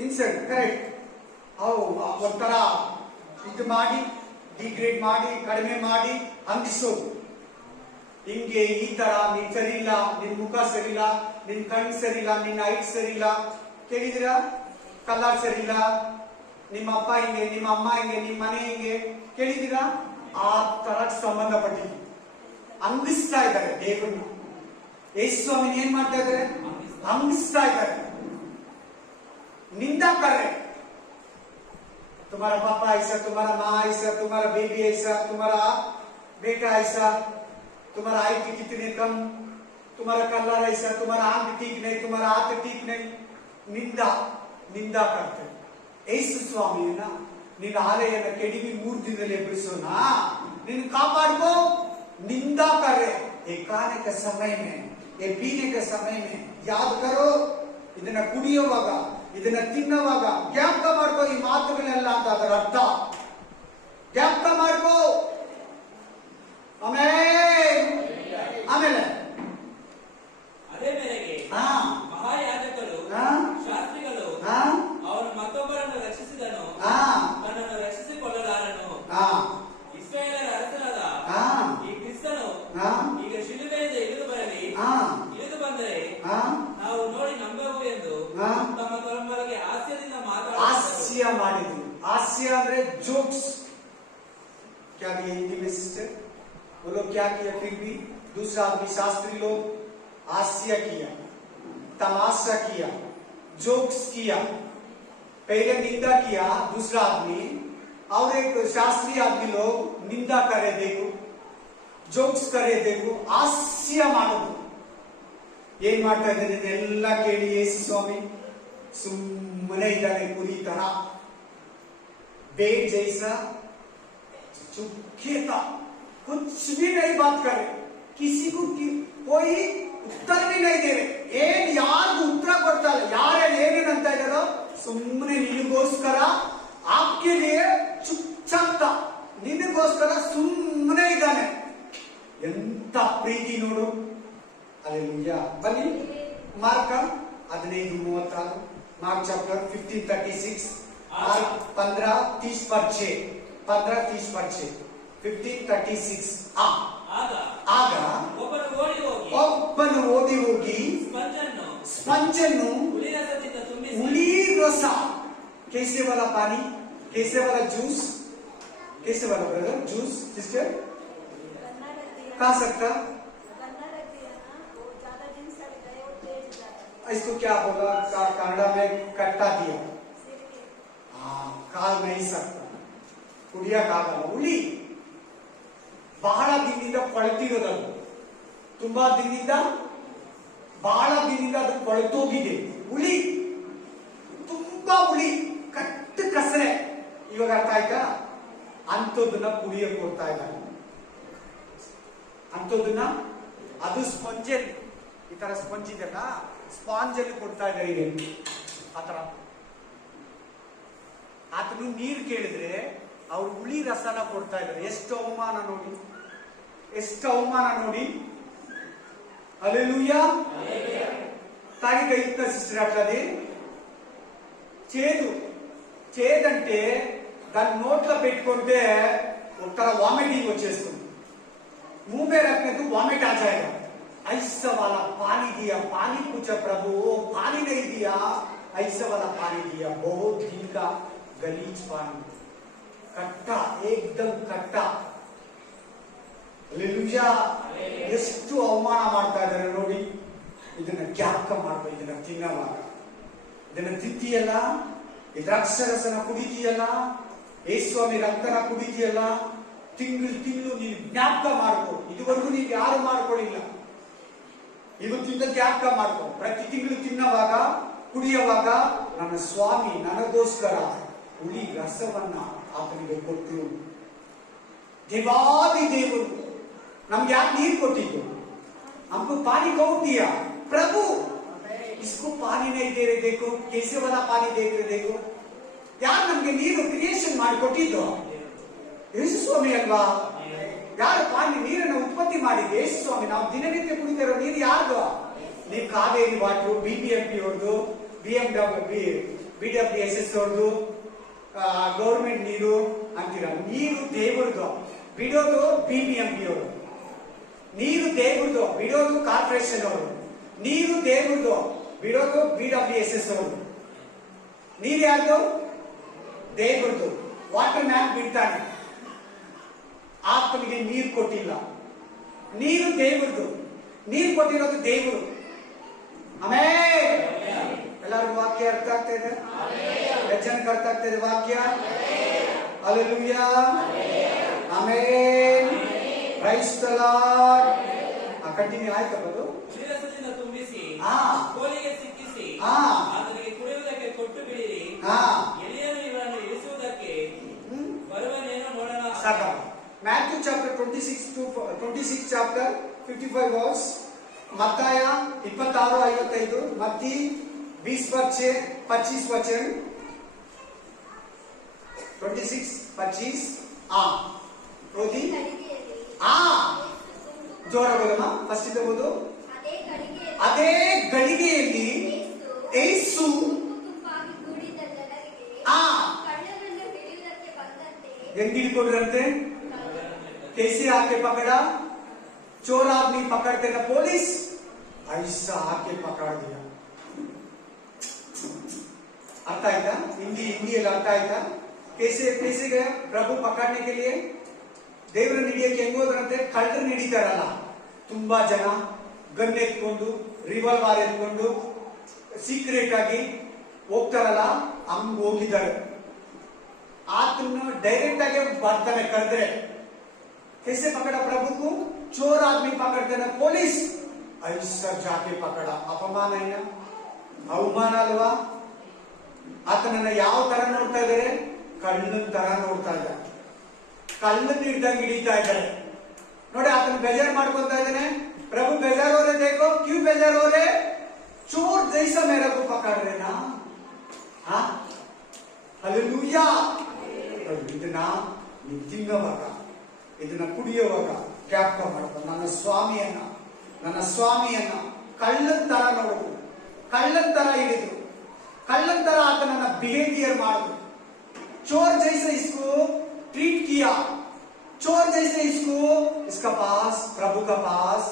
ಇನ್ಸಲ್ಟ್. ಕರೆಕ್ಟ್. ಒಂಥರ ಇದು ಮಾಡಿ, ಡಿಗ್ರೇಡ್ ಮಾಡಿ, ಕಡಿಮೆ ಮಾಡಿ ಅಂಗಿಸೋದು. ಹಿಂಗೆ ಈ ತರ ನೀನ್ ಸರಿ ಇಲ್ಲ, ನಿನ್ ಮುಖ ಸರಿ ಇಲ್ಲ, ನಿನ್ ಕಣ್ಣು ಸರಿ ಇಲ್ಲ, ನಿನ್ನ ಹೈಟ್ ಸರಿ ಇಲ್ಲ, ಕೇಳಿದಿರಾ? ಕಲರ್ ಸರಿ ಇಲ್ಲ, ನಿಮ್ಮ ಅಪ್ಪ ಹಿಂಗೆ, ನಿಮ್ಮ ಅಮ್ಮ ಹಿಂಗೆ, ನಿಮ್ಮ ಮನೆ ಹಿಂಗೆ, ಕೇಳಿದಿರಾ? ಆ ತರ ಸಂಬಂಧಪಟ್ಟಿದ್ದು ಅಂಗಿಸ್ತಾ ಇದ್ದಾರೆ ದೇವರನ್ನ. ಯೇಸು ಸ್ವಾಮಿ ಏನ್ ಮಾಡ್ತಾ ಇದ್ದಾರೆ? ಅಂಗಿಸ್ತಾ ಇದ್ದಾರೆ. निंदा कर रहे. तुम्हारा पापा ऐसा, तुम्हारा माँ ऐसा, तुम्हारा बेबी ऐसा, तुम्हारा बेटा ऐसा, तुम्हारा हाइट कितने कम, तुम्हारा कलर ऐसा, तुम्हारा आंख ठीक नहीं, तुम्हारा हाथ ठीक नहीं. निंदा करते. यीशु स्वामी है ना, ನಿನ್ನ ಆಲಯನ ಕೆಡವಿ 3 ದಿನದಲ್ಲಿ ಎಬ್ಬಿಸೋಣ, ನಿನ್ನ ಕಾಪಾಡ್ಕೋ. ನಿಂದಾ ಕರೆ ये खाने के समय में, ये पीने के समय में याद करो. ಇದನ್ನ ಕುಡಿಯುವಾಗ, ಇದನ್ನ ತಿನ್ನುವಾಗ ಜ್ಞಾಪಕ ಮಾಡ್ಕೋ ಈ ಮಾತುಗಳೆಲ್ಲ ಅಂತ ಅದರ ಅರ್ಥ. ಜ್ಞಾಪಕ ಮಾಡ್ಕೋ. ಆಮೇಲೆ ಅದೇ ಮೇರೆಗೆ ಮಹಾಯಾಜಕರು ಶಾಸ್ತ್ರಿಗಳು ಅವನು ಮತ್ತೊಬ್ಬರನ್ನು ರಕ್ಷಿಸಿದನು, ತನ್ನನ್ನು ರಕ್ಷಿಸಿಕೊಳ್ಳಲಾರನು. ಇಸ್ರಾಯೇಲರ ಅರಸನಾದ ಈ ಕ್ರಿಸ್ತನು ಈಗ ಶಿಲುಬೆಯಿಂದ ಇಳಿದು ಬರಲಿ, ಇಳಿದು ಬಂದರೆ ನಾವು ನೋಡಿ ನಂಬೆವು ಎಂದು ತಮ್ಮ ತಲೆಮಾರಿಗೆ ಹಾಸ್ಯದಿಂದ ಹಾಸ್ಯ ಮಾಡಿದ್ರು. ಹಾಸ್ಯ ಅಂದ್ರೆ ಜೋಕ್ಸ್. क्या किया हिंदी में सिस्टर? वो लोग क्या किया? फिर भी दूसरा आदमी शास्त्री लोग हास्य किया, तमाशा किया, जोक्स किया. पहले निंदा किया दूसरा आदमी, और एक शास्त्री आदमी लोग निंदा करे, देखो ಜೋಕ್ಸ್ करे, देखो ಹಾಸ್ಯ ಮಾಡೋದು. ಏನ್ ಮಾಡ್ತಾ ಇದ್ದಾರೆ ಇದೆಲ್ಲ ಕೇಳಿ ಯೇಸು ಸ್ವಾಮಿ ಸುಮ್ಮನೆ ಇದ್ದಾನೆ, ಕುರಿ ತರ, बेट जैसा चुपके था, कुछ भी नहीं बात करे, किसी को कोई उत्तर भी नहीं दे रहे. ಏನ್ ಯಾರಿಗೂ ಉತ್ತರ ಕೊಡ್ತಾ ಇಲ್ಲ. ಯಾರೇನಂತ ಇದ್ದಾರೋ ಸುಮ್ಮನೆ ನಿನಗೋಸ್ಕರ, आपके लिए ಚುಪ್ಚಾಪ್ತ, ನಿನಗೋಸ್ಕರ ಸುಮ್ಮನೆ ಇದ್ದಾನೆ. ಎಂತ ಪ್ರೀತಿ ನೋಡು. ಅಲ್ಲೆಲೂಯಾ. ಬನ್ನಿ ಮಾರ್ಕ 15:36, ಮಾರ್ಕ್ ಚಾಪ್ಟರ್ 15:36, ಮಾರ್ಕ್ 15:30 पर 6, 15:30 15:36. ಆಗ ಒಬ್ಬನು ಓಡಿ ಹೋಗಿ ಸ್ಪಂಜನ್ನು ಹುಳಿ ರಸ, कैसे वाला पानी, कैसे वाला जूस, कैसे वाला ब्रदर जूस सिस्टर खा सकता? इसको क्या बोला कन्नड़ा में? कट्टा दिया. खा नहीं सकता, ಕುಡಿಯಕ್ಕಾಗಲ್ಲ. ಹುಳಿ ಬಹಳ ದಿನದಿಂದ ಕೊಳೆತಿರೋದಲ್ಲ, ತುಂಬಾ ದಿನದಿಂದ, ಬಹಳ ದಿನದಿಂದ ಅದು ಕೊಳೆತೋಗಿದೆ. ಹುಳಿ, ತುಂಬಾ ಹುಳಿ, ಕಟ್ಟು ಕಸರೆ. ಇವಾಗ ಅರ್ಥ ಆಯ್ತಾ? ಅಂಥದ್ದನ್ನ ಕುಡಿಯಕ್ಕೆ ಕೊಡ್ತಾ ಇದ್ದಾರೆ. ಅಂಥದ್ದನ್ನ ಅದು ಸ್ಪಂಜಲ್ಲಿ, ಈ ತರ ಸ್ಪಂಜ್ ಇದೆಲ್ಲ ಸ್ಪಾಂಜಲ್ಲಿ ಕೊಡ್ತಾ ಇದ್ದಾರೆ. ಈಗ ಆತರ ಆತನು ನೀರು ಕೇಳಿದ್ರೆ ಅವ್ರು ಹುಳಿ ರಸನ ಕೊಡ್ತಾ ಇದ್ದಾರೆ. ಎಷ್ಟು ಅವಮಾನ ನೋಡಿ, ಎಷ್ಟು ಅವಮಾನ ನೋಡಿ. హల్లెలూయా. తాగితే ఇంకా సిస్టర్ అట్లది చేదంటే దాన్ని నోట్లో పెట్టుకుంటే ఒక వామిటింగ్ వచ్చేస్తుంది. मुंह में रखने तो वॉमिट आ जाएगा. ऐसा वाला पानी दिया, पानी पूछा प्रभु, पानी नहीं दिया, ऐसा वाला पानी दिया. बहुत दिन का गलीज पानी, कट्टा, एकदम कट्टा. ಹಲ್ಲೆಲೂಯಾ. ಎಷ್ಟು ಅವಮಾನ ಮಾಡ್ತಾ ಇದ್ದಾರೆ ನೋಡಿ. ಇದನ್ನ ಜ್ಞಾಪಕ ಮಾಡ್ಕೊ. ಇದನ್ನ ತಿನ್ನವಾಗ, ಇದನ್ನ ತಿಂತೀಯಲ್ಲ, ಈ ದ್ರಾಕ್ಷರಸನ ಕುಡಿತೀಯಲ್ಲ, ಯೇಸುಸ್ವಾಮಿ ರಕ್ತನ ಕುಡಿತೀಯಲ್ಲ, ತಿಂಗಳು ನೀನು ಜ್ಞಾಪಕ ಮಾಡ್ಕೊ. ಇದುವರೆಗೂ ನೀವು ಯಾರು ಮಾಡ್ಕೊಳ್ಳಿಲ್ಲ, ಇವತ್ತಿಂದ ಜ್ಞಾಪಕ ಮಾಡ್ಕೊ. ಪ್ರತಿ ತಿಂಗಳು ತಿನ್ನವಾಗ, ಕುಡಿಯುವಾಗ, ನನ್ನ ಸ್ವಾಮಿ ನನಗೋಸ್ಕರ ಹುಳಿ ರಸವನ್ನ ಆತನಿಗೆ ಕೊಟ್ಟರು. ದೇವಾದಿ ದೇವರು ನಮ್ಗೆ ಯಾಕೆ ನೀರು ಕೊಟ್ಟಿದ್ದು? हमको पानी कौन दिया? प्रभु. इसको पानी नहीं दे रहे, देखो कैसे वाला पानी देख रहे, देखो. ಯಾರು ನಮ್ಗೆ ನೀರು ಕ್ರಿಯೇಷನ್ ಮಾಡಿ ಕೊಟ್ಟಿದ್ದು? ಯೇಸು ಸ್ವಾಮಿ ಅಲ್ವಾ? ಯಾರು ಪಾನಿ ನೀರನ್ನು ಉತ್ಪತ್ತಿ ಮಾಡಿದ್ದು? ಯೇಸು ಸ್ವಾಮಿ. ನಾವು ದಿನನಿತ್ಯ ಕುಡಿತಿರೋ ನೀರು ಯಾರ್ದು? ನೀವು ಕಾವೇರಿ ವಾಟರ್, BBMP ಅವ್ರದ್ದು, BWSS ಅವ್ರದ್ದು, ಗೌರ್ಮೆಂಟ್ ನೀರು ಅಂತೀರ. ನೀರು ದೇವರದು, ಬಿಡೋದು BBMP ಅವರು. ನೀರು ದೇವರದು, ಬಿಡೋದು ಕಾರ್ಪೊರೇಷನ್ ಅವರು. ನೀರು ದೇವರದು, ಬಿಡೋದು BWSS ಅವರು. ನೀರು ಯಾರ್ದು? ದೇವರದು. ವಾಟರ್ ಮ್ಯಾನ್ ಬಿಡ್ತಾನೆ, ಆತನಿಗೆ ನೀರು ಕೊಟ್ಟಿಲ್ಲ. ನೀರು ದೇವರದು, ನೀರು ಕೊಟ್ಟಿರೋದು ದೇವರು. ಆಮೇಲೆ ಎಲ್ಲರಿಗೂ ವಾಕ್ಯ ಅರ್ಥ ಆಗ್ತಾ ಇದೆ? ಎಷ್ಟು ಜನಕ್ಕೆ ಅರ್ಥ ಆಗ್ತಾ ಇದೆ ವಾಕ್ಯ? Hallelujah. Amen. Praise the lord. Continue ಆಯ್ತಾ ಬದು? ಶಿರಸದಿಂದ ತುಂಬಿಸಿ ಕೋಲಿಗೆ ಸಿಕ್ಕಿಸಿ ಆತನಿಗೆ ಕುಡಿಯುವುದಕ್ಕೆ ಕೊಟ್ಟು ಬಿಡಿರಿ. ಎಲಿಯನು ಇವರನ್ನು ಇಳಿಸುವುದಕ್ಕೆ ಬರುವನೇನೋ ನೋಡೋಣ. ಸಾಕ. Matthew chapter 26 chapter 55 वर्स, मत्ताय 26:55, मत्ती 20:25 वचन, 26:25 ಓದಿ. ಜೋರ ಬೋಲಮ್ಮ, ಫಸ್ಟ್ ಇಂದ ಓದು. ಅದೇ ಗಳಿಗೆಯಲ್ಲಿ ಯೇಸು ಹೆಂಗ್ ಹಿಡ್ಕೊಡ್ರಂತೆ? कैसे आके पकड़ा? चोर आदमी पकड़ते ना पुलिस, ऐसा आके पकड़ दिया. अर्थ आएगा? हिंदी अर्थ आएगा? कैसे गया प्रभु पकड़ने के लिए? ದೇವರ ಹಿಡಿಯಕ್ಕೆ ಹೆಂಗ್ ಹೋದ್ರಂತೆ? ಕಳ್ಳರು ಹಿಡಿತಾರಲ್ಲ, ತುಂಬಾ ಜನ ಗನ್ ಎತ್ಕೊಂಡು, ರಿವಾಲ್ವರ್ ಎತ್ಕೊಂಡು ಸೀಕ್ರೆಟ್ ಆಗಿ ಹೋಗ್ತಾರಲ್ಲ, ಹಂಗ್ ಹೋಗಿದ್ದಾರೆ. ಆತನ ಡೈರೆಕ್ಟ್ ಆಗಿ ಬರ್ತಾನೆ ಕರೆದ್ರೆ. कैसे पकड़ा प्रभु को? चोर आदमी पकड़ते ना पुलिस, ऐसा जाके पकड़ा. अपमान है ना, ಅವಮಾನ ಅಲ್ವಾ? ಆತನನ್ನ ಯಾವ ತರ ನೋಡ್ತಾ ಇದ್ದಾರೆ? ಕಳ್ಳನ ತರ ನೋಡ್ತಾ ಇದ್ದಾರೆ. ಕಳ್ಳನ ಹಿಡ್ದಂಗೆ ಹಿಡಿತಾ ಇದ್ದಾರೆ ನೋಡಿ. ಆತನ ಬೇಜಾರ್ ಮಾಡ್ಕೊಂತ ಇದ್ದಾನೆ. ಪ್ರಭು ಬೇಜಾರ್ हो रहे, देखो क्यों बेजार हो रहे? चोर जैसा मेरे को पकड़ रहे ना. हाँ, हालेलुया. ಇದನ್ನ ನೀವು ತಿನ್ನೋವಾಗ, ಇದನ್ನ ಕುಡಿಯುವಾಗ ಜ್ಞಾಪಕ ಮಾಡ್ಕೊಂಡು, ನನ್ನ ಸ್ವಾಮಿಯನ್ನ ಕಳ್ಳನ ತರ ನೋಡುದು, ಕಳ್ಳನ ತರ ಹಿಡಿದು, ಕಳ್ಳನ ತರ ಆತನನ್ನ ಬಿಹೇವಿಯರ್ ಮಾಡುದು. चोर जैसे इसको ट्रीट किया, चोर जैसे इसको इसका पास प्रभु का पास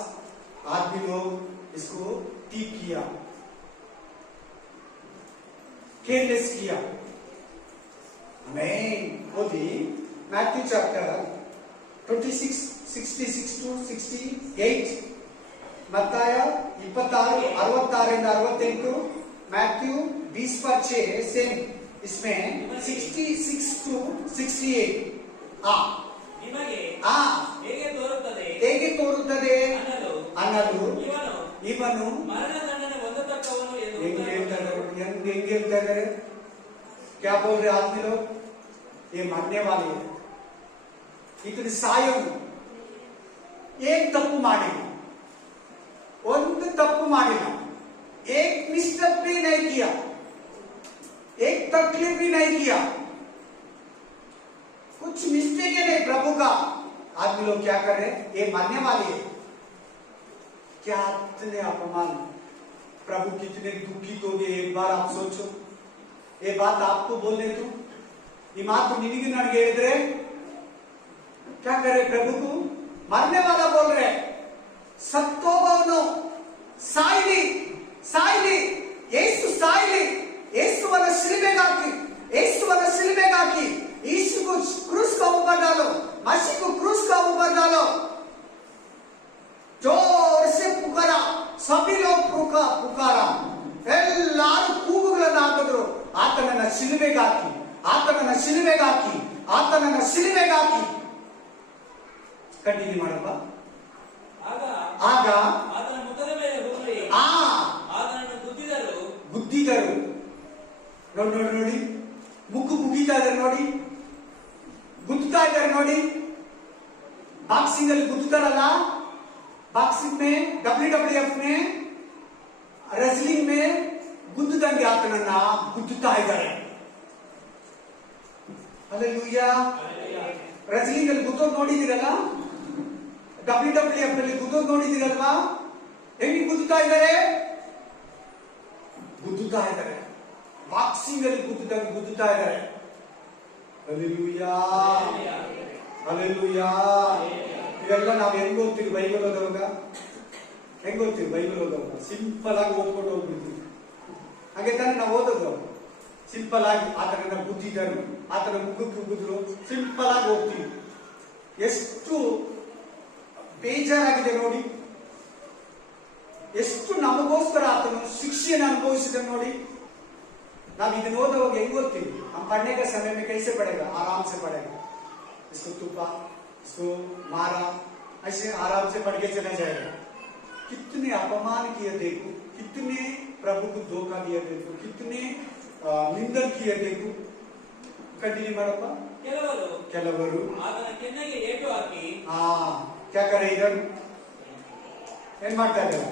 आदमी लोग इसको ट्रीट किया, केयरलेस किया. आमीन. ओदी मैथ्यू चैप्टर 26:66-68, मत्ताय 26:66-68, मैथ्यू 20:6 सेम, इसमें 66-68. ನಿಮಗೆ ಹೇಗೆ ತೋರುತ್ತದೆ ಅನ್ನಲು ಇವನು ಮರಣದಂಡನೆ ಹೊಂದತಕ್ಕವನು ಎಂದು ಹೆಂಗೆ ಹೇಳ್ತಾ ಇದ್ದಾರೆ? क्या बोल रहे आदमी लोग? ये मरने वाले हैं, इतने ಸಾಯೋನು. एक ತಪ್ಪು ಮಾಡಿಲ್ಲ, ಒಂದು ತಪ್ಪು ಮಾಡಿಲ್ಲ, एक मिस्टेक भी नहीं किया, एक तकलीफ भी नहीं किया, कुछ मिस्टेक है नहीं प्रभु का. आदमी लोग क्या कर रहे हैं? ये मरने वाले हैं. क्या इतने अपमान! प्रभु कितने दुखित हो गए. एक बार आप सोचो, ये बात आपको बोलने तू, ये मात निनगे ननगे ಹೇಳಿದ್ರೆ क्या करे? प्रभु को मरने वाला बोल रहे, ಸತ್ತೋಗವನು, ಸಾಯ್ಲಿ, ಯೇಸು ಸಾಯ್ಲಿ, ಯೇಸುವನ್ನ ಶಿಲುಬೆಗಾಕಿ, यीशु को क्रूस का ऊपर डालो, मसीह को क्रूस का ऊपर डालो. जोर से पुकारा, सभी लोग पुकारा, ಎಲ್ಲರೂ ಕೂಗುಗಳನ್ನು ಹಾಕಿದ್ರು. ಆತನನ್ನ ಶಿಲುಬೆಗಾಕಿ. ಕಂಟಿನ್ಯೂ ಮಾಡಪ್ಪ. ಆಗ ಆತನ ಮುಖದ ಮೇಲೆ ಉಗುಳಿ ಆತನನ್ನು ಗುದ್ದಿದರು. ನೋಡಿ, ಮುಕ್ಕು ಮುಗಿತಾ ಇದ್ದಾರೆ ನೋಡಿ, ಗುದ್ದುತ್ತಾ ಇದ್ದಾರೆ ನೋಡಿ. ಬಾಕ್ಸಿಂಗ್ ಅಲ್ಲಿ ಗುದ್ದುತ್ತಾರಲ್ಲ, ಬಾಕ್ಸಿಂಗ್ ಮೇ, WWF ಮೇ, रेसलिंग में गुद्दुದಂಗೆ ಆತನನ್ನ ಗುದ್ದುತ್ತಾ ಇದ್ದಾರೆ. ಹಾಲೆಲೂಯಾ. रेसलिंग ಅಲ್ಲಿ ಗುದ್ದೋದು ನೋಡಿದಿರಲ್ಲ, WWF ಅಲ್ಲಿ ಗುದ್ದೋದು ನೋಡಿದಿರಲ್ವಾ? ಹೇಗೆ ಗುದ್ದುತ್ತಾ ಇದ್ದಾರೆ? ಬಾಕ್ಸಿಂಗ್ ಅಲ್ಲಿ ಗುದ್ದುತ್ತಾ ಇದ್ದಾರೆ. ಹಾಲೆಲೂಯಾ. ಇವೆಲ್ಲ ನಾವು ಹೆಂಗ್ ಓದ್ತೀವಿ ಬೈಬಲ್ ಓದುವಾಗ? ಸಿಂಪಲ್ ಆಗಿ ಓದ್ಕೊಂಡು ಹೋಗ್ಬಿಡ್ತೀವಿ. ಹಾಗೆ ತಾನೇ ನಾವು ಓದೋದು. ಸಿಂಪಲ್ ಆಗಿ ಆತನನ್ನ ಗುದ್ದಿದರು, ಆತನ ಮುಖಕ್ಕೆ ಉಗಿದ್ರು, ಸಿಂಪಲ್ ಆಗಿ ಹೋಗ್ತೀವಿ. ಎಷ್ಟು ಬೇಜಾರಾಗಿದೆ ನೋಡಿ, ಎಷ್ಟು ನಮಗೋಸ್ಕರ ಆತನು ಶಿಕ್ಷೆಯನ್ನು ಅನುಭವಿಸಿದ ನೋಡಿ. ನಾವು ಇದನ್ನ ಓದುವಾಗ ಹೆಂಗ್ ಓದ್ತೀವಿ? हम पढ़ने के समय में कैसे पढ़ेगा? आराम से पढ़ेगा. इसको तुपा, इसको मारा, ऐसे आराम से पढ़ के चला जाएगा. कितने अपमान किए देखो, कितने प्रभु को धोखा दिया देखो, कितने निंदन किए देखो. कंटिन्यू ಮಾಡಪ್ಪ. ಕೆಲವರು ಆತನ ಕೆನ್ನೆಗೆ ಏಟು ಹಾಕಿ क्या करे इधर? ಏನ್ ಮಾಡ್ತಾ ಇದ್ದಾರೆ?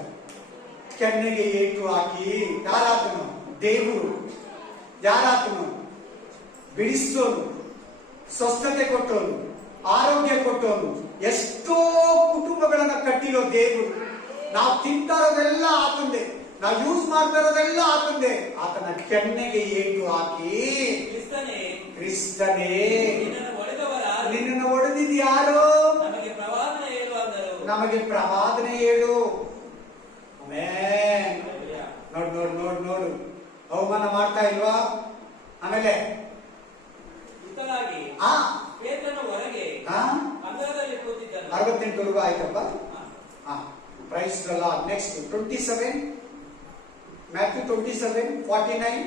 ಕೆನ್ನೆಗೆ ಏಟು ಹಾಕಿ. ಯಾರಾತನು? ದೇವರು. ಯಾರಾತನು? ಬಿಡಿಸೋನು, ಸ್ವಸ್ಥತೆ ಕೊಟ್ಟೋನು, ಆರೋಗ್ಯ ಕೊಟ್ಟೋನು. ಎಷ್ಟೋ ಕುಟುಂಬಗಳನ್ನ ಕಟ್ಟಿರೋ ದೇವರು. ನಾವು ತಿಂತಾ ಇರೋದೆಲ್ಲ ಆತಂದೆ, ನಾವು ಯೂಸ್ ಮಾಡ್ತಾ ಇರೋದೆಲ್ಲ ಆತಂದೆ. ಆತನ ಕೆನ್ನೆಗೆ ಏಟು ಹಾಕಿ, ಕ್ರಿಸ್ತನೇ ನಿನ್ನನ್ನು ಹೊಡೆದಿದ್ ಯಾರು? ನಮಗೆ ಪ್ರವಾದನೆ ಹೇಳು. ನೋಡು ನೋಡು ನೋಡು ನೋಡು, ಅವಮಾನ ಮಾಡ್ತಾ ಇಲ್ವಾ? ಆಮೇಲೆ ಆ 68 ಆಯ್ತಪ್ಪ. Price the lord. Next 27, Matthew 27:49,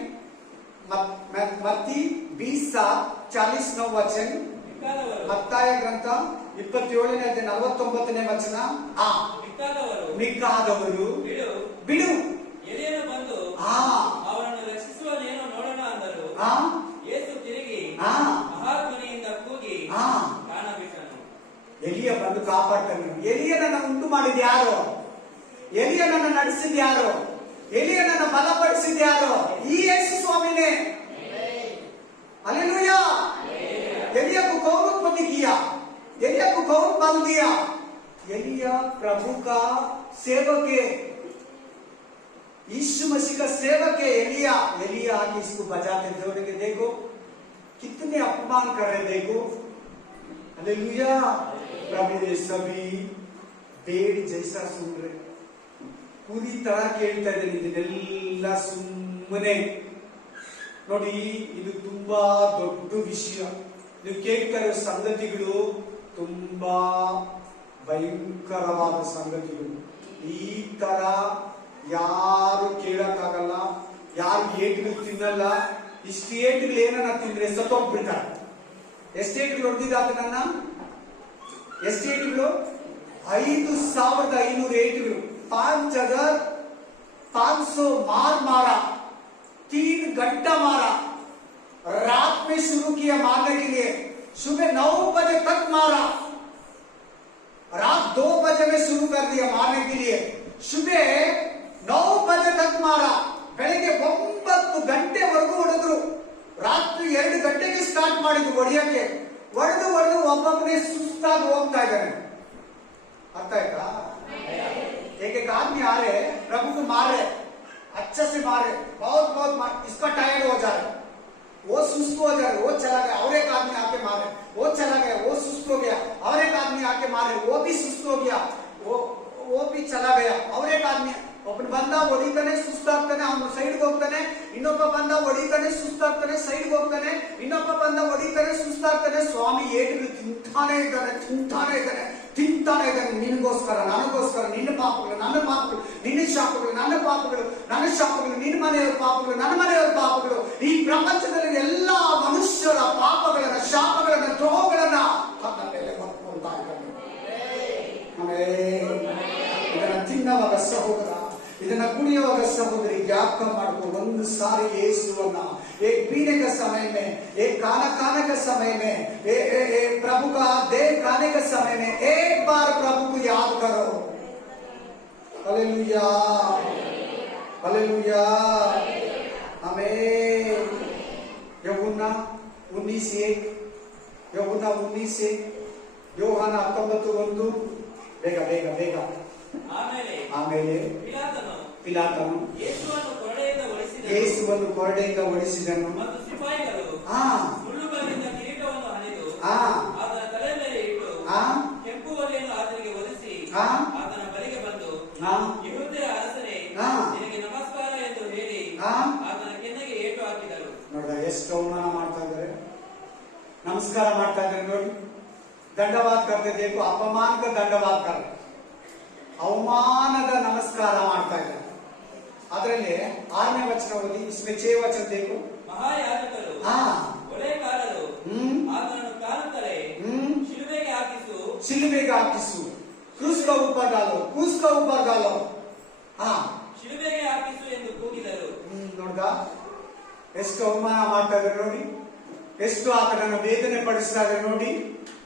मत्ती 20:49 वचन, ಮತ್ತಾಯ ಗ್ರಂಥ 27ನೇ ಅಧ್ಯಾಯ 49ನೇ ವಚನ. ಮಿಕ್ಕಾದವರು ಬಿಡು, ಎಲಿಯನು ಬಂದು ಅವರನ್ನು ರಕ್ಷಿಸುವನೇನೋ ನೋಡೋಣ ಅಂದರು. ಯೇಸು ತಿರುಗಿ ಮಹಾಧ್ವನಿಯಿಂದ ಕೂಗಿ ಕಾಣಬಿಟ್ಟನು. ಎಲಿಯ ಬಂದು ಕಾಪಾಡ್ತಾನೆ. ಎಲಿಯನನ್ನು ಉಂಟು ಮಾಡಿದ ಯಾರು? ಎಲಿಯನನ್ನು ನಡೆಸಿದ ಯಾರು? ಎಲಿಯನನ್ನು ಬಲಪಡಿಸಿದ ಯಾರು? ಈ ಯೇಸು ಸ್ವಾಮಿನೇ. हालेलुया। एलिया को कौन उत्पत्ति किया? एलिया को कौन बल दिया? एलिया प्रभु का सेवक है, यीशु मसीह का सेवक है एलिया। एलिया आके इसको बजाते जोड़े के देखो कितने अपमान कर रहे, देखो। हालेलुया। प्रभु ने सभी पेड़ जैसा सुन रहे, पूरी तरह ಕೇಳ್ತಾ ಇದ್ದೀನಿ, ಇದನ್ನೆಲ್ಲ ಸುಮ್ಮನೆ ನೋಡಿ. ಇದು ತುಂಬಾ ದೊಡ್ಡ ವಿಷಯ. ನೀವು ಕೇಳ್ತಾ ಇರೋ ಸಂಗತಿಗಳು ತುಂಬಾ ಭಯಂಕರವಾದ ಸಂಗತಿಗಳು. ಈ ತರ ಯಾರು ಕೇಳಕ್ಕಾಗಲ್ಲ, ಯಾರು ಏಟುಗಳು ತಿನ್ನಲ್ಲ. ಇಷ್ಟು ಏಟುಗಳು ಏನನ್ನ ತಿಂದ್ರೆ ಸತ್ತೋಗ್ಬಿಡ್ತಾರೆ. ಎಷ್ಟು ಏಟುಗಳು ಹೊಡೆದಿದ್ದಾತ ನನ್ನ? ಎಷ್ಟು ಏಟುಗಳು? 5500 ಏಟುಗಳು. 5500 मार मारा, 3 घंटा मारा। रात में शुरू किया मारने के लिए, सुबह 9 बजे तक मारा। रात 2 बजे में शुरू कर दिया मारने के लिए, सुबह 9 बजे तक मारा। ಬೆಳಿಗ್ಗೆ 9 ಗಂಟೆವರೆಗೂ ಹೊಡೆದ್ರು. ರಾತ್ರಿ 2 ಗಂಟೆಗೆ ಸ್ಟಾರ್ಟ್ ಮಾಡಿದ್ರು ಹೊಡೆಯಕ್ಕೆ. ಹೊಡೆದು ಒಬ್ಬೊಬ್ಬನೇ ಸುಸ್ತಾಗಿ ಹೋಗ್ತಾ ಇದ್ದಾನೆ. अर्थ आएगा? एक आदमी आ रहे, प्रभु को मारे, अच्छे से मारे, बहुत इसका टायर्ड हो जा रहा है, वो सुस्त हो जा रहा है, वो चला गया। और एक आदमी आके मारे, वो चला गया, वो सुस्त हो गया। और एक आदमी आके मारे, वो भी सुस्त हो गया, वो भी चला गया। और एक आदमी ಒಬ್ಬನ ಬಂದ ಹೊಡಿತಾನೆ, ಸುಸ್ತಾಗ್ತಾನೆ, ಅವನು ಸೈಡ್ಗೆ ಹೋಗ್ತಾನೆ. ಇನ್ನೊಬ್ಬ ಬಂದ ಹೊಡಿತಾನೆ, ಸುಸ್ತಾಗ್ತಾನೆ, ಸೈಡ್ಗೆ ಹೋಗ್ತಾನೆ. ಇನ್ನೊಬ್ಬ ಬಂದ ಹೊಡಿತಾನೆ, ಸುಸ್ತಾಗ್ತಾನೆ. ಸ್ವಾಮಿ ಏಟುಗಳು ತಿಂತಾನೆ ಇದ್ದಾನೆ. ನಿನಗೋಸ್ಕರ, ನನಗೋಸ್ಕರ, ನಿನ್ನ ಪಾಪಗಳು, ನನ್ನ ಪಾಪಗಳು, ನಿನ್ನ ಶಾಪಗಳು, ನನ್ನ ಪಾಪಗಳು, ನನ್ನ ಶಾಪಗಳು, ನಿನ್ನ ಮನೆಯವರ ಪಾಪಗಳು, ನನ್ನ ಮನೆಯವರ ಪಾಪಗಳು. ಈ ಪ್ರಪಂಚದಲ್ಲಿ ಎಲ್ಲಾ ಮನುಷ್ಯರ ಪಾಪಗಳನ್ನ, ಶಾಪಗಳನ್ನ, ದ್ರೋಹಗಳನ್ನ ತನ್ನ ಮೇಲೆ ಹೊತ್ಕೊಳ್ತಾ ಇದ್ದಾನೆ. ಇದನ್ನ ತಿನ್ನವಾಗ ಸಹೋದರ, ಇದನ್ನ ಕುಡಿಯುವಾಗ ಸಹೋದರಿ, ಜ್ಞಾಪಕ ಮಾಡ್ಕೊ. ಒಂದು ಸಾರಿ ಯೇಸುವನ್ನ एक पीने का समय में, एक खाना का समय में, प्रभु का देह खाने के समय में एक बार प्रभु को याद करो। हालेलुया, हालेलुया, आमीन। यूहन्ना 19:1, यूहन्ना 19:1, ಯೋಹಾನ 19:1. ಬೇಗ ಬೇಗ ಬೇಗ. ಆಮೇಲೆ ಪಿಲಾತನು ಯೇಸುವನ್ನು ಕೊರಡೆಯಿಂದ ಹೊಡೆಸಿದನು. ಮತ್ತು ಸಿಪಾಯಿಗಳು ಮುಳ್ಳುಗಳಿಂದ ಕಿರೀಟವನ್ನು ಹರಿದು ಆತನ ತಲೆ ಮೇಲೆ ಇಟ್ಟು ಕೆಂಪು ಒಲೆಯನ್ನು ಆತನಿಗೆ ಒಲಿಸಿ ಆತನ ಬಳಿಗೆ ಬಂದು, ಯೆಹೂದ್ಯರ ಅರಸನೇ, ನಿನಗೆ ನಮಸ್ಕಾರ ಎಂದು ಹೇಳಿ ಆತನ ಕೆನ್ನೆಗೆ ಏಟು ಹಾಕಿದರು. ನೋಡ್ದ ಎಷ್ಟು ಅವಮಾನ ಮಾಡ್ತಾ ಇದ್ದಾರೆ, ನಮಸ್ಕಾರ ಮಾಡ್ತಾ ಇದ್ದಾರೆ. ನೋಡಿ, ದಂಡವಾದ करते देखो, अपमान का ದಂಡವಾದ कर, ಅವಮಾನದ ನಮಸ್ಕಾರ ಮಾಡ್ತಾ ಇದ್ದಾರೆ. ಅದರಲ್ಲಿ 6ನೇ ವಚನ ಓದಿ, इसमें 6 ವಚನ देखो. ಮಹಾಯಾಜಕರು ಒಲೆಕಾರರು ಆತನನ್ನು ಕಾಲುತ್ತಲೇ ಶಿಲುಬೆಗೆ ಹಾಕಿಸು, ಕ್ರೂಸ್ का ऊपर डालो, क्रूस का ऊपर डालो, ಶಿಲುಬೆಗೆ ಹಾಕಿಸು ಎಂದು ಕೂಗಿದರು. ನೋಡ್ದ ಎಷ್ಟು ಅವಮಾನ ಮಾಡ್ತಾ ಇದ್ದಾರೆ ನೋಡಿ, ಎಷ್ಟು ಆತನನ್ನು ವೇದನೆ ಪಡಿಸ್ತಾ ಇದ್ದಾರೆ ನೋಡಿ.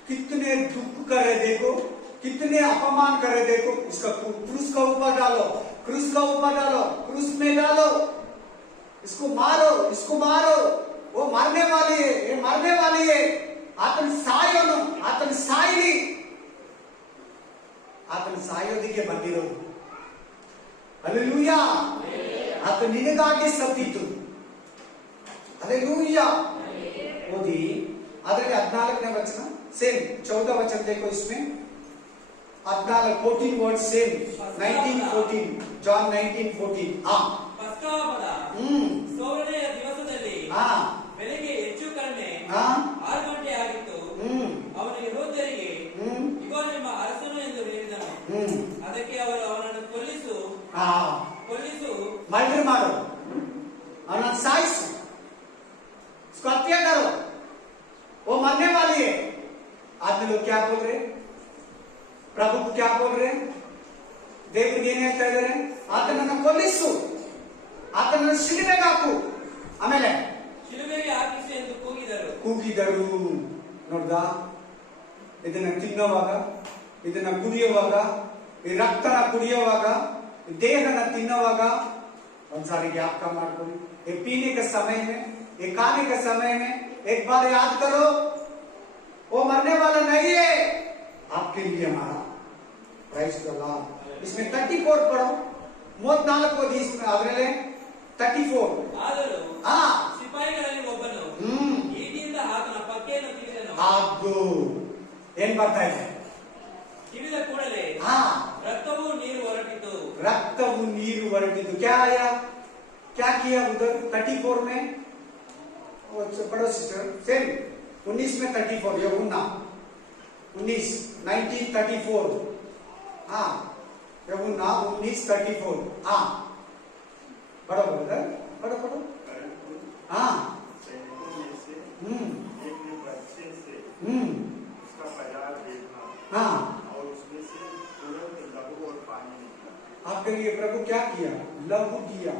कितने दुख करे देखो, कितने अपमान कर रहे, देखो इसका क्रूस का ऊपर डालो, क्रूस का ऊपर डालो, क्रूस में डालो, इसको मारो, इसको मारो, वो मरने वाली है, ये मरने वाली है, आतन सायोनु, आतन सायली, आतन सायोदिके बंदिरो, हालेलुया, आतन निनगागे सत्तितु, हालेलुया, ओदी, आदर के 14ನೇ वचन, सेम 14 वचन देखो इसमें, 14 वर्ड सेम, 19:14, John 19:14, ಪಸ್ಕದ ಸೋದರನೆಯ ದಿವಸದಲ್ಲಿ ಬೆಳಿಗ್ಗೆ ಹೆಚ್ಚು ಕಡಿಮೆ 6 ಗಂಟೆ ಆಗಿತ್ತು. ಅವನು ಯೆಹೂದ್ಯರಿಗೆ, ಇಗೋ ನಿಮ್ಮ ಅರಸನು ಎಂದು ಹೇಳಿದನು. ಅದಕ್ಕೆ ಅವರು ಅವನನ್ನು ಕೊಲ್ಲಿಸು मर्डर मारो, अनंत साइस, इसको हत्या करो, वो मरने वाली है. आदमी लोग क्या बोल रहे, प्रभु को क्या बोल रहे, ದೇವರಿಗೆ ಏನ್ ಹೇಳ್ತಾ ಇದ್ದಾರೆ, ಆತನನ್ನು ಕೊಲ್ಲಿಸು, ಆತನನ್ನು ಶಿಲುಬೆಗೆ ಹಾಕು, ಆಮೇಲೆ ಶಿಲುಬೆಗೆ ಹಾಕಿಸು ಎಂದು ಕೂಗಿದರು. ನೋಡ್ದ, ಇದನ್ನ ತಿನ್ನುವಾಗ, ಇದನ್ನ ಕುಡಿಯುವಾಗ, ಈ ರಕ್ತನ ಕುಡಿಯುವಾಗ, ದೇಹನ ತಿನ್ನುವಾಗ ಒಂದ್ಸಾರಿ ಜ್ಞಾಪಕ ಮಾಡ್ಕೊಳ್ಳಿ. ये पीने के समय में, ये खाने के समय में एक बार याद करो, वो मरने वाला नहीं है, आपके लिए मारा. Praise the lord. इसमें 34 पढ़ो, 34 इसमें ಅದರಲ್ಲೇ 34. ಆದರೂ ಸಿಪಾಯಿಗಳಲ್ಲಿ ಒಬ್ಬನು ಈಟಿಯಿಂದ ಆತನ ಪಕ್ಕೆಯನ್ನು ತಿವಿದನು. ಅದು ಏನ್ ಬರ್ತಾ ಇದೆ, ತಿವಿದ ಕೂಡಲೇ ರಕ್ತವು ನೀರು ಹೊರಟಿತು. क्या आया, क्या किया उधर 34 में, पढ़ो सिस्टर, सेम 19 में 34, ये 19:34, ये 19:34, पढ़ो ब्रदर, पढ़ो. और उसमें से तुरंत लहू और पानी निकला. आपके लिए प्रभु क्या किया, लहू दिया,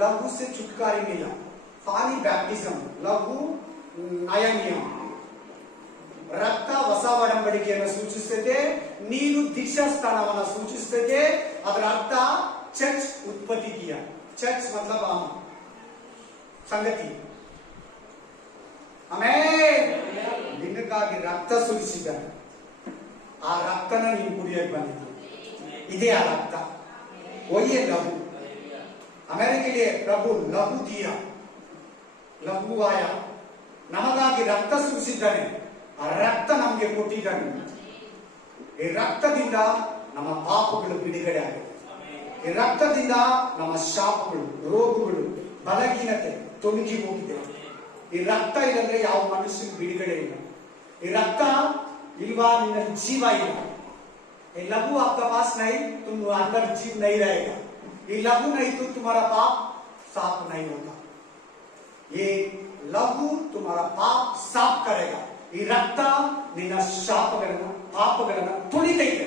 लहू से छुटकारा मिला, पानी बैप्टिज्म, लहू नया नियम, ರಕ್ತ ಹೊಸ ಒಡಂಬಡಿಕೆಯನ್ನು ಸೂಚಿಸುತ್ತದೆ, ನೀರು ದೀಕ್ಷಾ ಸ್ಥಾನವನ್ನು ಸೂಚಿಸುತ್ತದೆ. ಅದರ ಅರ್ಥ ಚರ್ಚ್ ಉತ್ಪತ್ತಿ ಕಿಯಾ, ಚರ್ಚ್ मतलब ಸಂಗತಿ. ಆಮೇಲೆ ನಿನಗಾಗಿ ರಕ್ತ ಸುರಿಸಿದ್ದಾನೆ, ಆ ರಕ್ತನ ನೀನು ಕುಡಿಯಕ್ಕೆ ಬಂದಿದ್ದು, ಇದೇ ಆ ರಕ್ತ. ಒಯ್ಯೆ ಲಹು, हमारे के लिए प्रभु लहू दिया, लहू आया, ನಮಗಾಗಿ ರಕ್ತ ಸುರಿಸಿದ್ದಾನೆ, ಆ ರಕ್ತ ನಮಗೆ ಕೊಟ್ಟಿದ್ದಾನೆ. ಈ ರಕ್ತದಿಂದ ನಮ್ಮ ಪಾಪಗಳು ಬಿಡುಗಡೆ ಆಗಿದೆ, ಈ ರಕ್ತದಿಂದ ನಮ್ಮ ಶಾಪಗಳು, ರೋಗಗಳು, ಬಲಹೀನತೆ ತೊಲಗಿ ಹೋಗಿದೆ. ಈ ರಕ್ತ ಇಲ್ಲಂದ್ರೆ ಯಾವ ಮನುಷ್ಯನಿಗೆ ಬಿಡುಗಡೆ ಇಲ್ಲ. ಈ ರಕ್ತ ಇಲ್ವಾ ನಿನ್ನಲ್ಲಿ ಜೀವ ಇಲ್ಲ. ये लहू आपका पास नहीं, तुम अंदर जीव नहीं रहेगा. ये लहू नहीं तो तुम्हारा पाप साफ नहीं होगा. ये लहू तुम्हारा पाप साफ करेगा. ಈ ರಕ್ತ ನಿನ್ನ ಶಾಪಗಳನ್ನು, ಪಾಪಗಳನ್ನು ತೊಳಿತೈತೆ.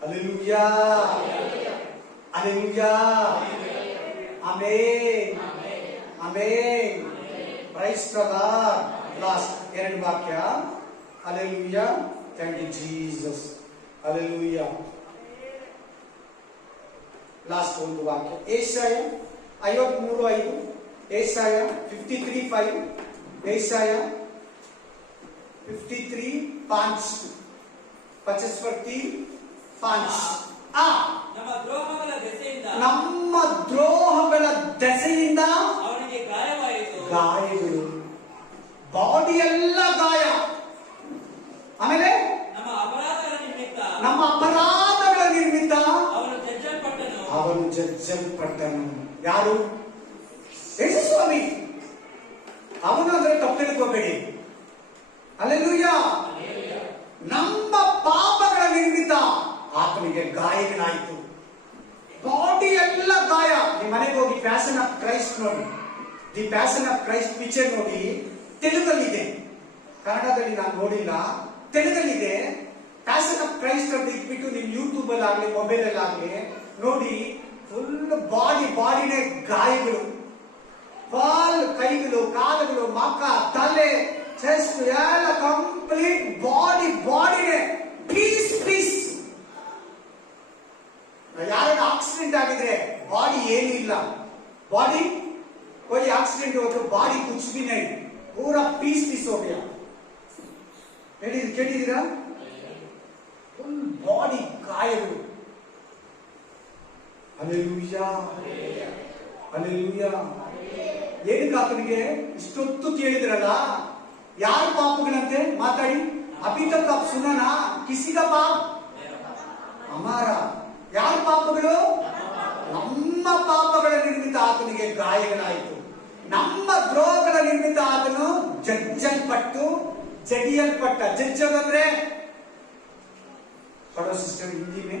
Hallelujah, hallelujah, amen, amen. Praise the lord. Last 2 ವಾಕ್ಯ. Hallelujah, thank you Jesus. Hallelujah. Last ಒಂದು ವಾಕ್ಯ, ಯೆಶಾಯ 53:5, ಯೆಶಾಯ 53:5, ಯೆಶಾಯ 53:5, 55:5. ನಮ್ಮ ದ್ರೋಹಗಳ ದೆಸೆಯಿಂದ ಅವನಿಗೆ ಗಾಯವಾಯಿತು. ಗಾಯಗಳು, ಬಾಡಿ ಎಲ್ಲ ಗಾಯ. ಆಮೇಲೆ ನಮ್ಮ ಅಪರಾಧಗಳ ನಿಮಿತ್ತ ಅವನು ಜಜ್ಜಲ್ಪಟ್ಟನು. ಯಾರು? ಯೇಸು ಸ್ವಾಮಿ. ಅವನು ಅಂದ್ರೆ ತಪ್ಪು ತಿಳ್ಕೋಬೇಡಿ. ಹಲ್ಲೆಲೂಯಾ. ನಮ್ಮ ಪಾಪಗಳ ನಿಮಿತ್ತ ಆತನಿಗೆ ಗಾಯಗಳಾಯಿತು, ಬಾಡಿ ಎಲ್ಲ ಗಾಯ. ನಿಮ್ಮ ಮನೆಗೆ ಹೋಗಿ ಪ್ಯಾಷನ್ ಆಫ್ ಕ್ರೈಸ್ಟ್ ನೋಡಿ, the passion of Christ picture ನೋಡಿ, ತೆಲುಗಲ್ಲಿದೆ, ಕನ್ನಡದಲ್ಲಿ ನಾನು ನೋಡಿಲ್ಲ, ತೆಲುಗಲ್ಲಿದೆ. ಪ್ಯಾಷನ್ ಆಫ್ ಕ್ರೈಸ್ಟ್ ಅಂತ ಇಟ್ಬಿಟ್ಟು ನೀವು ಯೂಟ್ಯೂಬ್ ಅಲ್ಲಿ ಆಗ್ಲಿ, ಮೊಬೈಲ್ ಅಲ್ಲಿ ಆಗ್ಲಿ ನೋಡಿ, ಫುಲ್ ಬಾಡಿನೇ ಗಾಯಗಳು, ಕೈಗಳು, ಕಾಲುಗಳು, ಮಕ್ಕ, ತಲೆ, ಚೆಸ್ಟ್ ಎಲ್ಲ ಕಂಪ್ಲೀಟ್ ಬಾಡಿನೇ ಪೀಸ್. ಯಾರಾದ್ರೂ ಆಕ್ಸಿಡೆಂಟ್ ಆಗಿದ್ರೆ ಬಾಡಿ ಏನೂ ಇಲ್ಲ, बॉडी कोई एक्सीडेंट हो तो बॉडी कुछ भी नहीं, पूरा पीस हो गया। ಕೇಳಿದ್ದೀರಾ? ಫುಲ್ ಬಾಡಿ ಗಾಯಗಳು. Hallelujah, hallelujah. ಏನಕ್ಕೆ ಆತನಿಗೆ ಇಷ್ಟೊತ್ತು ಕೇಳಿದ್ರಲ್ಲ, ಯಾರ ಪಾಪಗಳಂತೆ ಮಾತಾಡಿ? ಅಭಿ ತಕ್ ಆಪ್ ಸುನಾ ನಾ, ಕಿಸಿ ಕಾ ಪಾಪ? ಹಮಾರಾ. ಯಾರ ಪಾಪಗಳು? ನಮ್ಮ ಪಾಪಗಳ ನಿಮಿತ್ತ ಆತನಿಗೆ ಗಾಯಗಳಾಯಿತು, ನಮ್ಮ ದ್ರೋಹಗಳ ನಿಮಿತ್ತ ಆತನು ಜಜ್ಜಲ್ಪಟ್ಟು जड़ियलपट्टा। जज्जल ಅಂದ್ರೆ पढ़ो सिस्टर हिंदी में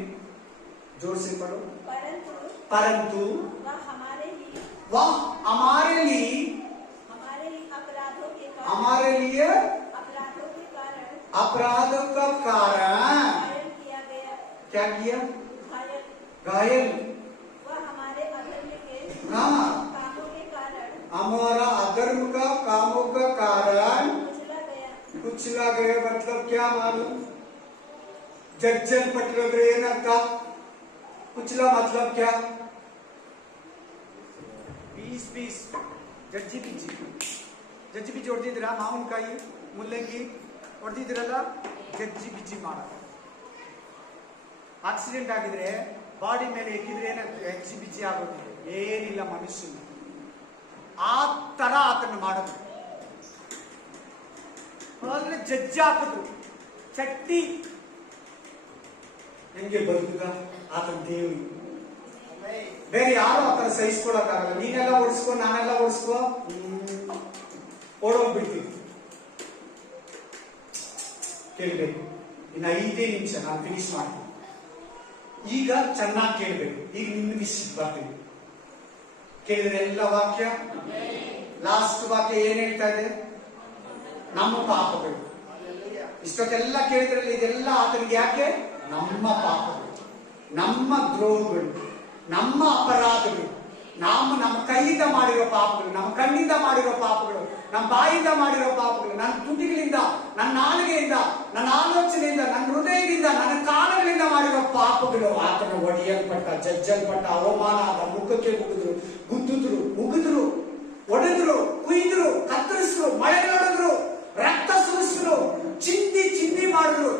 जोर से पढ़ो। परंतु वह हमारे लिए अपराधों का कारण किया गया। क्या किया? घायल। वह हमारे अधर्म के कामों के कारण, हमारा अधर्म का कामों का कारण कुचला गया। मतलब क्या मालूम? जज्जल पट्टे ಏನಂತ? कुचला मतलब क्या? पीस जज्जी बिज्जी ಹೊಡೆದಿದ್ದೀರಾ? ಮಾವಿನಕಾಯಿ ಮುಲ್ಲಂಗಿ ಹೊಡೆದಿದ್ದೀರಲ್ಲ, ಜಜ್ಜಿ ಬಿಜ್ಜಿ ಮಾಡೋದು. ಆಕ್ಸಿಡೆಂಟ್ ಆಗಿದ್ರೆ ಬಾಡಿ ಮೇಲೆ ಎಕ್ಕಿದ್ರೆ ಏನಂತ? ಜಜ್ಜಿ ಬಿಜ್ಜಿ ಆಗೋದು, ಏನಿಲ್ಲ ಮನುಷ್ಯನ. ಆ ತರ ಆತನ ಮಾಡೋದು. ಜಜ್ಜಿ ಹಾಕಿದ್ರು, ಚಟ್ಟಿ ಹೆಂಗೆ ಬದುಕುದ ಆತನ ದೇವರು. ಬೇರೆ ಯಾರು ಆತರ ಸಹಿಸ್ಕೊಳಕ್ಕಾಗಲ್ಲ. ನೀನೆಲ್ಲ ಓಡಿಸ್ಕೊ, ನಾನೆಲ್ಲ ಓಡಿಸ್ಕೊ, ಓಡೋಗ್ಬಿಡ್ತೀವಿ. ಕೇಳ್ಬೇಕು. ಇನ್ನು 5 ನಿಮಿಷ ನಾನು ಫಿನಿಶ್ ಮಾಡ್ತೀನಿ. ಈಗ ಚೆನ್ನಾಗಿ ಕೇಳ್ಬೇಕು. ಈಗ ನಿಮ್ಗೆ ಬರ್ತೀನಿ. ಕೇಳಿದ್ರೆ ಎಲ್ಲ ವಾಕ್ಯ, ಲಾಸ್ಟ್ ವಾಕ್ಯ ಏನ್ ಹೇಳ್ತಾ ಇದೆ? ನಮ್ಮ ಪಾಪಗಳು. ಇಷ್ಟೊತ್ತೆಲ್ಲ ಕೇಳಿದ್ರಲ್ಲಿ ಇದೆಲ್ಲ ಆತನಿಗೆ ಯಾಕೆ? ನಮ್ಮ ಪಾಪಗಳು, ನಮ್ಮ ದ್ರೋಹಗಳು, ನಮ್ಮ ಅಪರಾಧಗಳು, ನಮ್ಮ ಕೈಯಿಂದ ಮಾಡಿರೋ ಪಾಪಗಳು, ನಮ್ಮ ಕಣ್ಣಿಂದ ಮಾಡಿರೋ ಪಾಪಗಳು, ನಮ್ಮ ಬಾಯಿಂದ ಮಾಡಿರೋ ಪಾಪಗಳು, ನನ್ನ ತುಟಿಗಳಿಂದ, ನನ್ನ ನಾಲಿಗೆಯಿಂದ, ನನ್ನ ಆಲೋಚನೆಯಿಂದ, ನನ್ನ ಹೃದಯದಿಂದ, ನನ್ನ ಕಾಲಗಳಿಂದ ಮಾಡಿರೋ ಪಾಪಗಳು ಆತನ ಒಡೆಯಲ್ಪಟ್ಟ, ಜಜ್ಜಲ್ಪಟ್ಟ, ಅವಮಾನ ಆದ, ಮುಖಕ್ಕೆ ಮುಗಿದ್ರು, ಗುದ್ದಿದ್ರು, ಮುಗಿದ್ರು, ಒಡೆದ್ರು, ಕುಯ್ದ್ರು, ಕತ್ತರಿಸಿದ್ರು, ಮಳೆಗಳೊಡೆದ್ರು, ರಕ್ತ ಸುರಿಸಿದ್ರು, ಚಿಂದಿ ಮಾಡಿದ್ರು,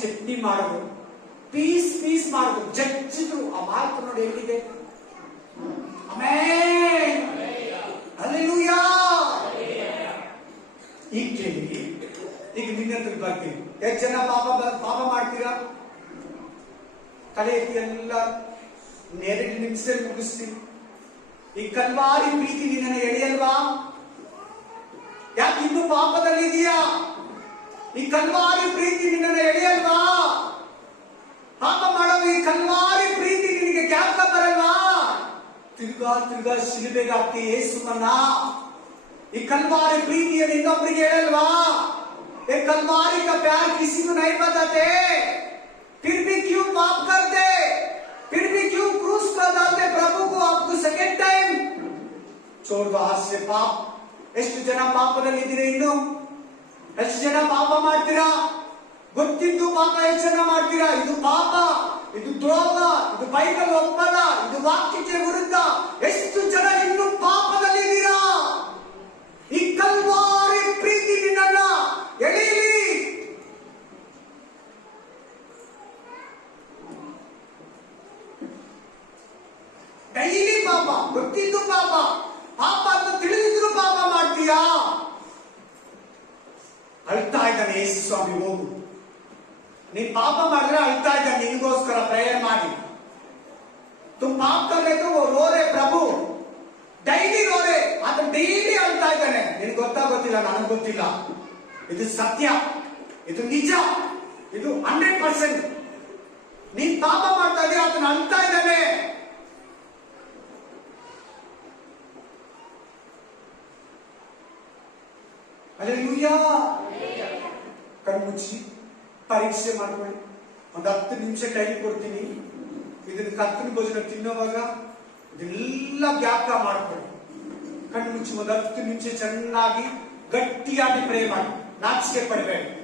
ಚಟ್ನಿ ಮಾಡಿದ್ರು, ಪೀಸ್ ಮಾಡಿದ್ರು, ಜಜ್ಜಿದ್ರು. ಆ ಮಾತು ನೋಡಿ ಎಲ್ಲಿದೆ? Amen, hallelujah. ಈಗ ಕೇಳಿ, ಈಗ ನಿನ್ನ ಹತ್ರ ಬರ್ತೀನಿ. ಎಷ್ಟು ಜನ ಪಾಪ ಮಾಡ್ತೀರಾ? ತಲೆ ಎತ್ತಿ ಎಲ್ಲ 2 ನಿಮಿಷದಲ್ಲಿ ಮುಗಿಸ್ತೀನಿ. ಈ ಕಲ್ವಾರಿ ಪ್ರೀತಿ ನಿನ್ನನ್ನು ಎಳೆಯಲ್ವಾ? ಯಾಕೆ ಇನ್ನು ಪಾಪದಲ್ಲಿ ಇದೆಯಾ? ಈ ಕಲ್ವಾರಿ ಪ್ರೀತಿ ನಿನ್ನನ್ನು ಎಳೆಯಲ್ವಾ? ಪಾಪ ಮಾಡೋದು ಈ ಕಲ್ವಾರಿ ಪ್ರೀತಿ ನಿನಗೆ ಜ್ಞಾಪಕ ಬರಲ್ವಾ? ತಿರ್ಗಾ ಶಿಲುಬೆಗೆ ಹಾಕಿ ಯೇಸುವನ್ನ, ಈ ಕಲ್ವಾರಿ ಪ್ರೀತಿಯನ್ನು ಇನ್ನೊಬ್ಬರಿಗೆ ಹೇಳಲ್ವಾ? ये कलवारी का प्यार किसी को नहीं बताते, फिर भी क्यों पाप करते, फिर भी क्यों क्रूस पर डालते प्रभु को? आपको सेकेंड टाइम छोड़ दो हाथ से पाप. ಎಷ್ಟು ಜನ ಪಾಪದಲ್ಲಿದ್ದೀರಾ? ಇನ್ನು ಎಷ್ಟು ಜನ ಪಾಪ ಮಾಡ್ತೀರಾ? ಗೊತ್ತಿದ್ದು ಪಾಪ ಎಷ್ಟು ಜನ ಮಾಡ್ತೀರಾ? ಇದು ಪಾಪ, ಇದು ದ್ರೋಹ, ಇದು ಬೈಬಲ್ ಒಪ್ಪಲ್ಲ, ಇದು ವಾಕ್ಯಕ್ಕೆ ವಿರುದ್ಧ. ಎಷ್ಟು ಜನ ಇನ್ನು ಪಾಪದಲ್ಲಿದ್ದೀರಾ? ಈ ಕಲ್ವಾರಿ ಪ್ರೀತಿ ನಿನ್ನನ್ನ ಎಳೀಲಿ. ಡೈಲಿ ಪಾಪ, ಗೊತ್ತಿದ್ದು ಪಾಪ ಅಂತ ತಿಳಿದಿದ್ರು ಪಾಪ ಮಾಡ್ತೀಯಾ? ಅಳ್ತಾ ಇದ್ದಾನೆ ಯೇಸು ಸ್ವಾಮಿ, ಹೋಗು. ನೀನ್ ಪಾಪ ಮಾಡಿದ್ರೆ ಅಳ್ತಾ ಇದ್ದಾನೆ, ನಿನಗೋಸ್ಕರ ಪ್ರೇಯರ್ ಮಾಡಿ. तुम पाप कर रहे तो वो रो रहे प्रभु, ಡೈಲಿ ರೋ ರೇ. ಆತ ಡೈಲಿ ಅಳ್ತಾ ಇದ್ದಾನೆ. ನಿನ್ಗೆ ಗೊತ್ತಿಲ್ಲ, ನನಗೆ ಗೊತ್ತಿಲ್ಲ. ಇದು ಸತ್ಯ, ಇದು ನಿಜ, ಇದು 100%. ನೀನ್ ಪಾಪ ಮಾಡ್ತಾ ಇದೀಯ, ಆತನ ಅಳ್ತಾ ಇದ್ದಾನೆ. ಹಲ್ಲೆಲೂಯಾ. ಕಣ್ಮುಚ್ಚಿ ಪರೀಕ್ಷೆ ಮಾಡ್ಕೊಳ್ಳಿ. 10 ನಿಮಿಷ ಟೈಮ್ ಕೊಡ್ತೀನಿ. ಇದನ್ನ ಕತ್ತನ ಭೋಜನ ತಿನ್ನೋವಾಗ ಇದೆಲ್ಲ ಜ್ಞಾಪಕ ಮಾಡ್ಕೊಳ್ಳಿ. ಕಣ್ಮುಚ್ಚಿ 10 ನಿಮಿಷ ಚೆನ್ನಾಗಿ ಗಟ್ಟಿಯಾಗಿ ಪ್ರೇ ಮಾಡಿ, ನಾಚಿಕೆ ಪಡಬೇಡಿ.